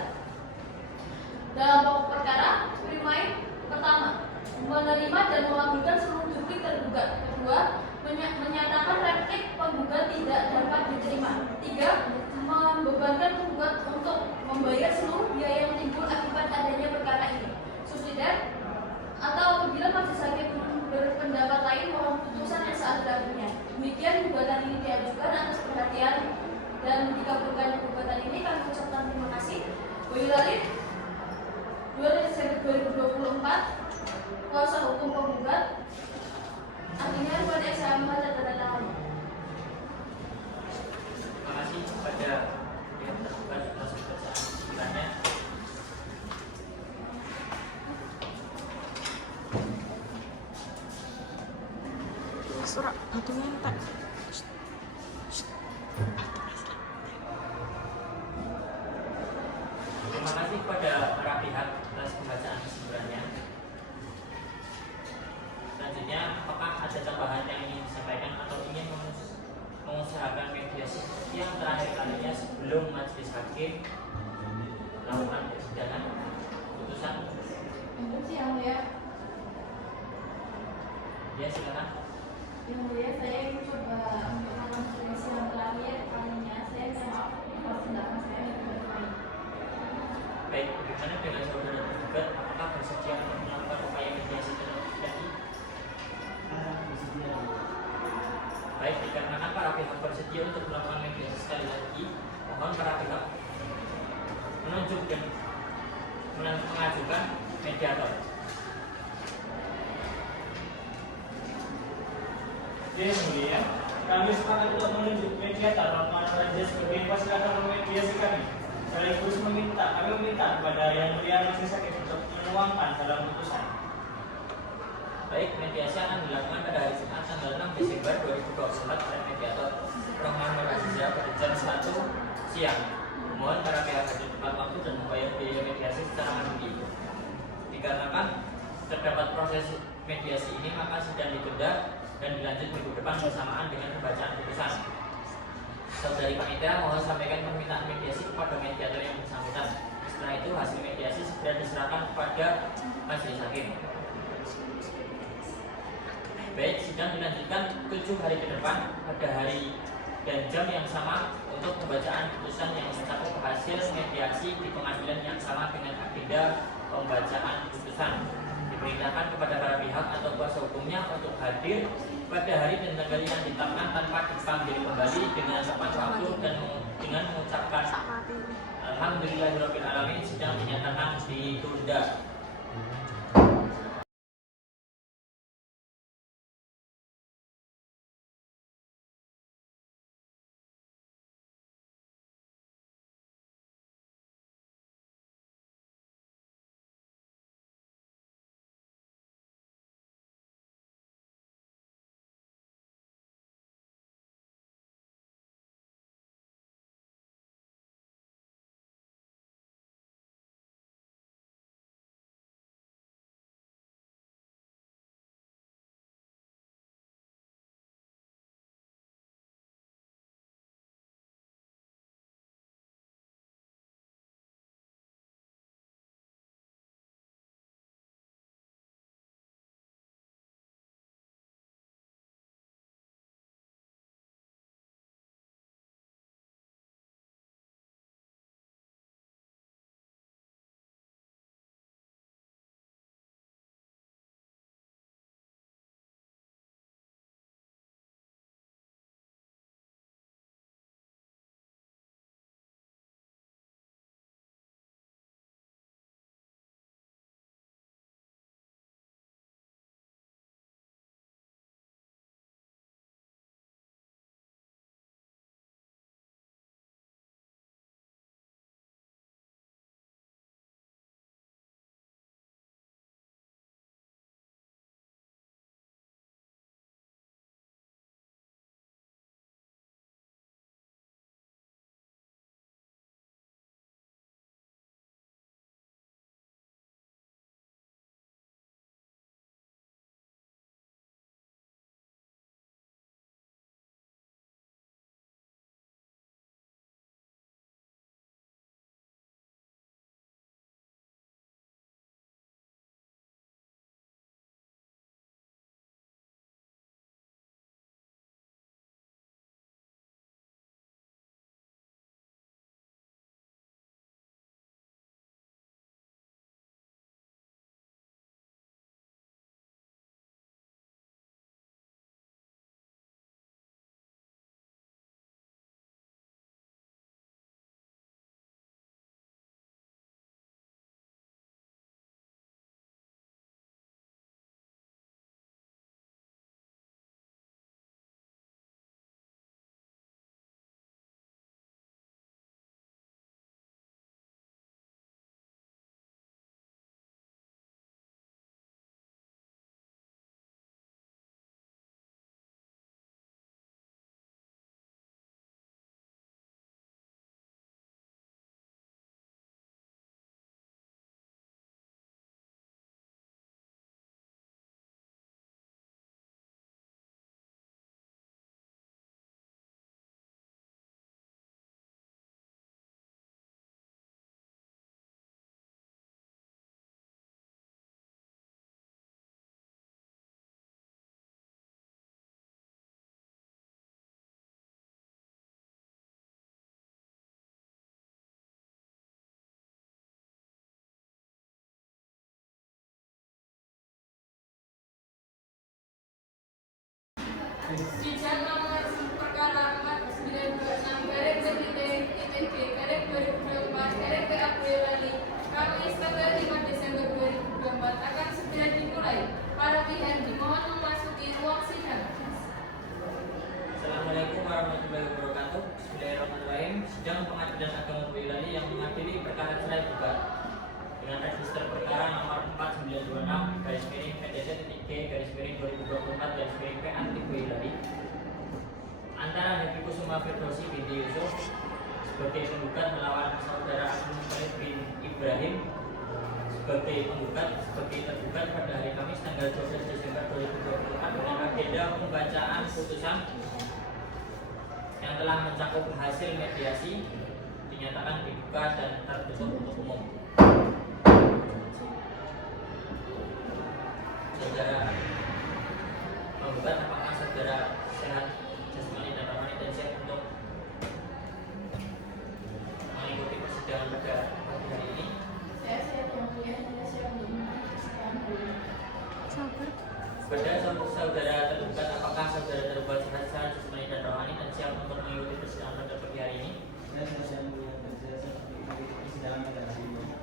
Dalam pokok perkara, primain pertama, menerima dan mengabulkan seluruh duplik tergugat. Kedua, menyatakan replik penggugat tidak dapat diterima. Tiga, membebankan penggugat untuk membayar seluruh biaya yang timbul akibat adanya perkara ini. Subsidiar atau apabila majelis hakim berpendapat lain, mohon putusan yang seadil-adilnya. Demikian gugatan ini diajukan atas perhatian dan dikabulkan gugatan ini. Kami ucapkan terima kasih. Boyolali 2 Desember 2024. Kuasa hukum penggugat artinya buat SMA dan tanda tangan. Terima kasih kepada yang tergugat atas pembacaan kesimpulannya. Surat batu mentak. Terima kasih kepada para pihak atas pembacaan kesimpulannya. Selanjutnya, apakah ada tambahan yang ingin disampaikan atau ingin mengusahakan mediasi yang terakhir kalinya sebelum majelis hakim melakukan persidangan putusan? Yang mulia, Ya, silakan. yang mulia, saya ingin coba melakukan mediasi yang terakhir kalinya. Saya minta maaf kalau tindakan saya yang bermain. Baik, bagaimana dengan saudara tergugat? Apakah bersedia untuk melakukan upaya mediasi terlebih dahulu? Baik, dikarenakan para pihak bersedia untuk melakukan mediasi sekali lagi, mohon para pihak menunjuk dan mengajukan mediator. Yang mulia, kami sepakat untuk menunjuk mediator Rahman Raja sebagai kuasa dalam mediasi kami. Sekaligus kami meminta kepada yang mulia majelis hakim untuk menuangkan dalam putusan. Baik, mediasi akan dilakukan pada hari Jumat tanggal 6 Desember 2024 oleh mediator Rahman Raja pada jam 1 siang. Mohon para pihak hadir tepat waktu dan membayar biaya mediasi secara mandiri. Dikarenakan terdapat proses mediasi ini, maka sidang ditunda dan dilanjut minggu depan bersamaan dengan pembacaan putusan. Saudari panitia mohon sampaikan permintaan mediasi kepada mediator yang bersangkutan. Setelah itu hasil mediasi segera diserahkan kepada majelis hakim. Baik, sidang dilanjutkan 7 hari ke depan pada hari dan jam yang sama untuk pembacaan putusan yang mencakup hasil mediasi di pengadilan yang sama dengan agenda pembacaan putusan. Diperintahkan kepada para pihak atau kuasa hukumnya untuk hadir pada hari dan tanggal yang ditetapkan tanpa dipanggil kembali dengan tepat waktu dan dengan mengucapkan Alhamdulillahirrahmanirrahim, sidang dinyatakan ditunda. Sidang nomor perkara 4926/PTG/2024/PAP Kamis tanggal 5 Desember 2024 akan segera dimulai. Para pihak dimohon memasuki ruang sidang. Assalamualaikum warahmatullahi wabarakatuh. Bismillahirrahmanirrahim. Sidang Pengadilan Agama Boyolali yang mengadili perkara cerai gugat dengan register perkara nomor 4926/PDC.G/2024/PAP antara Happy Kusuma Firdausi binti Yusuf sebagai penggugat melawan saudara Abdul Muthalib bin Ibrahim sebagai penggugat sebagai tergugat pada hari Kamis tanggal 12 Desember 2024 dengan agenda pembacaan putusan yang telah mencakup hasil mediasi dinyatakan dibuka dan tertutup untuk umum. Saudara penggugat, apakah saudara sehat jasmani dan rohani dan dan siap untuk mengikuti persidangan pada pagi hari ini? Saya siap yang mulia, saya siap untuk mengikuti persidangan hari ini. Sabar. Kepada saudara tergugat, apakah saudara terbuat sehat jasmani dan rohani dan siap untuk mengikuti persidangan pada pagi hari ini? Saya siap mulia dan saya siap mengikuti persidangan pada hari ini.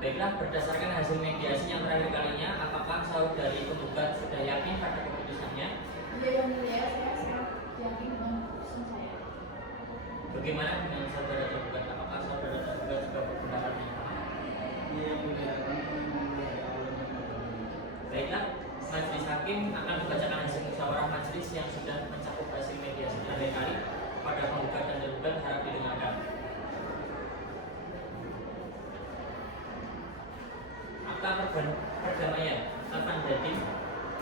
Baiklah, berdasarkan hasil mediasi yang terakhir kalinya, apakah saudari penggugat sudah yakin pada keputusannya? Iya yang mulia, saya siap yakin dengan keputusan saya. Bagaimana dengan saudara tergugat? Apakah saudara tergugat juga berpendapat yang sama? Iya yang mulia, kami memohon ya Allah. Baiklah, majelis hakim akan membacakan hasil musyawarah majelis yang sudah mencakup hasil mediasi terakhir kali pada penggugat dan tergugat harap didengarkan. Akta perdamaian Tapan Dadim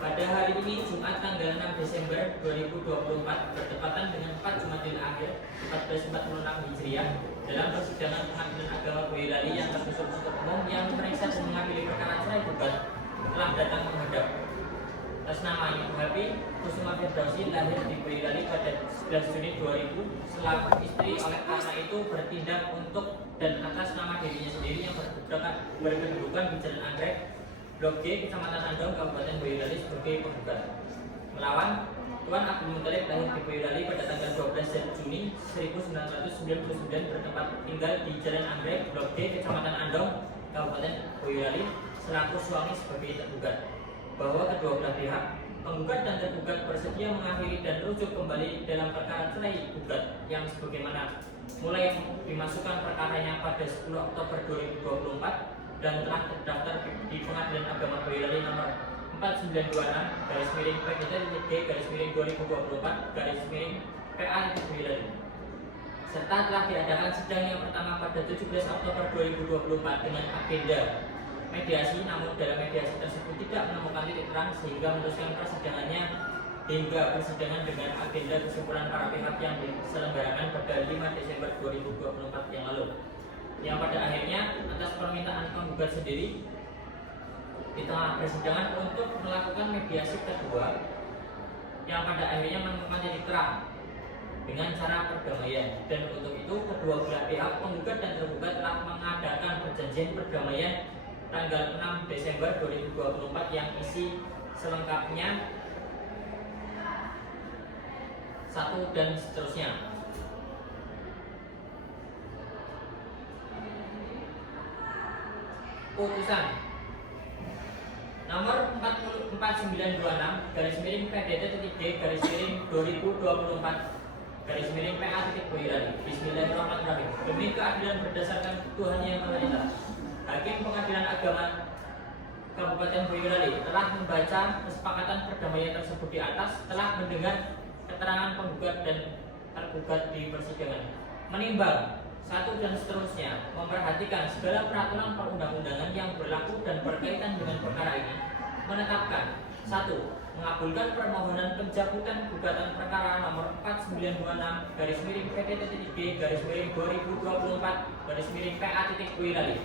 pada hari ini Jumat tanggal 6 Desember 2024 bertepatan dengan 4 Jumadil Akhir 1446 Hijriah dalam persidangan Pengadilan Agama Boyolali yang tersusun untuk umum yang memeriksa dan mengadili perkara cerai gugat telah datang menghadap. Atas nama Ibu Habi Kusuma Firdausi lahir di Boyolali pada 11 Juni 2000 selaku istri, oleh karena itu bertindak untuk dan atas nama dirinya sendiri yang berkedudukan di Jalan Anggrek, Blok G, Kecamatan Andong, Kabupaten Boyolali sebagai penggugat. Melawan Tuan Abdul Muthalib lahir di Boyolali pada tanggal 12 Juni 1999 bertempat tinggal di Jalan Anggrek, Blok G, Kecamatan Andong, Kabupaten Boyolali selaku suami sebagai tergugat. Bahwa kedua belah pihak, penggugat dan tergugat bersedia mengakhiri dan rujuk kembali dalam perkara cerai gugat yang sebagaimana mulai dimasukkan perkaranya pada 10 Oktober 2024 dan telah terdaftar di Pengadilan Agama Boyolali nomor 4926-PT-G-2024-PA Boyolali, serta telah diadakan sidang yang pertama pada 17 Oktober 2024 dengan agenda mediasi, namun dalam mediasi tersebut tidak menemukan titik terang sehingga meneruskan persidangannya hingga persidangan dengan agenda kesimpulan para pihak yang diselenggarakan pada 5 Desember 2024 yang lalu, yang pada akhirnya atas permintaan penggugat sendiri di tengah persidangan untuk melakukan mediasi kedua yang pada akhirnya menemukan titik terang dengan cara perdamaian, dan untuk itu kedua belah pihak penggugat dan tergugat telah mengadakan perjanjian perdamaian tanggal 6 Desember 2024 yang isi selengkapnya 1 dan seterusnya. Putusan nomor 49/PDT-G/2024 Bismillahirrahmanirrahim. Demi keadilan berdasarkan Tuhan Yang Maha Esa, Hakim Pengadilan Agama Kabupaten Boyolali telah membaca kesepakatan perdamaian tersebut di atas, telah mendengar keterangan penggugat dan tergugat di persidangan, menimbang 1 dan seterusnya, memperhatikan segala peraturan perundang-undangan yang berlaku dan berkaitan dengan perkara ini, menetapkan 1. Mengabulkan permohonan pencabutan gugatan perkara nomor 4926-G/2024-PA Boyolali.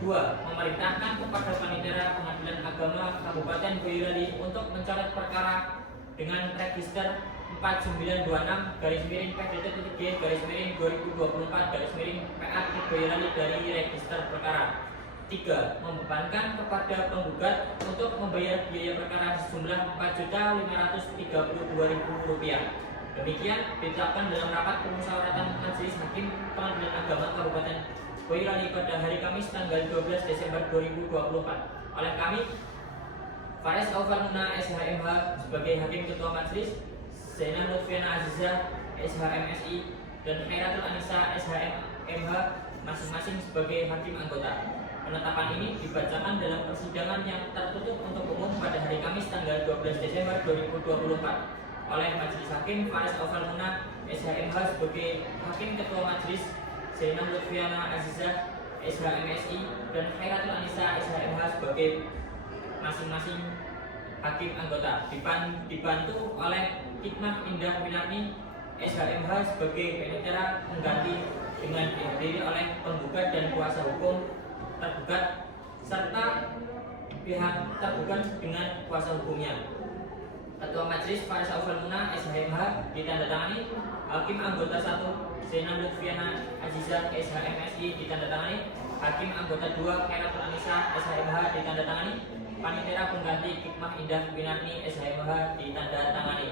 2. Memerintahkan kepada Panitera Pengadilan Agama Kabupaten Boyolali untuk mencoret perkara dengan register 4926-PDT-G/2024-PA Boyolali dari register perkara. 3. Membebankan kepada penggugat untuk membayar biaya perkara sejumlah Rp4.532.000. Demikian ditetapkan dalam rapat pemusyawaratan Majelis Hakim Pengadilan Agama Kabupaten Boyolali pada hari Kamis tanggal 12 Desember 2024 oleh kami, Fares Aufal Muna SHMH sebagai Hakim Ketua Majelis, Zainal Lutfiana Azizah SHMSI, dan Khairatul Anissa SHMH masing-masing sebagai Hakim Anggota. Penetapan ini dibacakan dalam persidangan yang tertutup untuk umum pada hari Kamis tanggal 12 Desember 2024 oleh Majelis Hakim Fares Aufal Muna SHMH sebagai Hakim Ketua Majelis, Zainal Lutfiana Azizah SHMSI, dan Khairatul Anissa SHMH sebagai masing-masing Hakim anggota dibantu oleh Hikmah Indah Winarni SHMH sebagai pengacara pengganti dengan dihadiri oleh penggugat dan kuasa hukum tergugat serta pihak tergugat dengan kuasa hukumnya. Ketua Majelis Farisa Ufal Muna SHMH ditandatangani. Hakim anggota 1 Zena Lutfiana Azizah SHMSI ditandatangani. Hakim anggota 2 Khairatul Anisa SHMH ditandatangani. Panitera pengganti Hikmah Indah Winarni SHMH ditandatangani.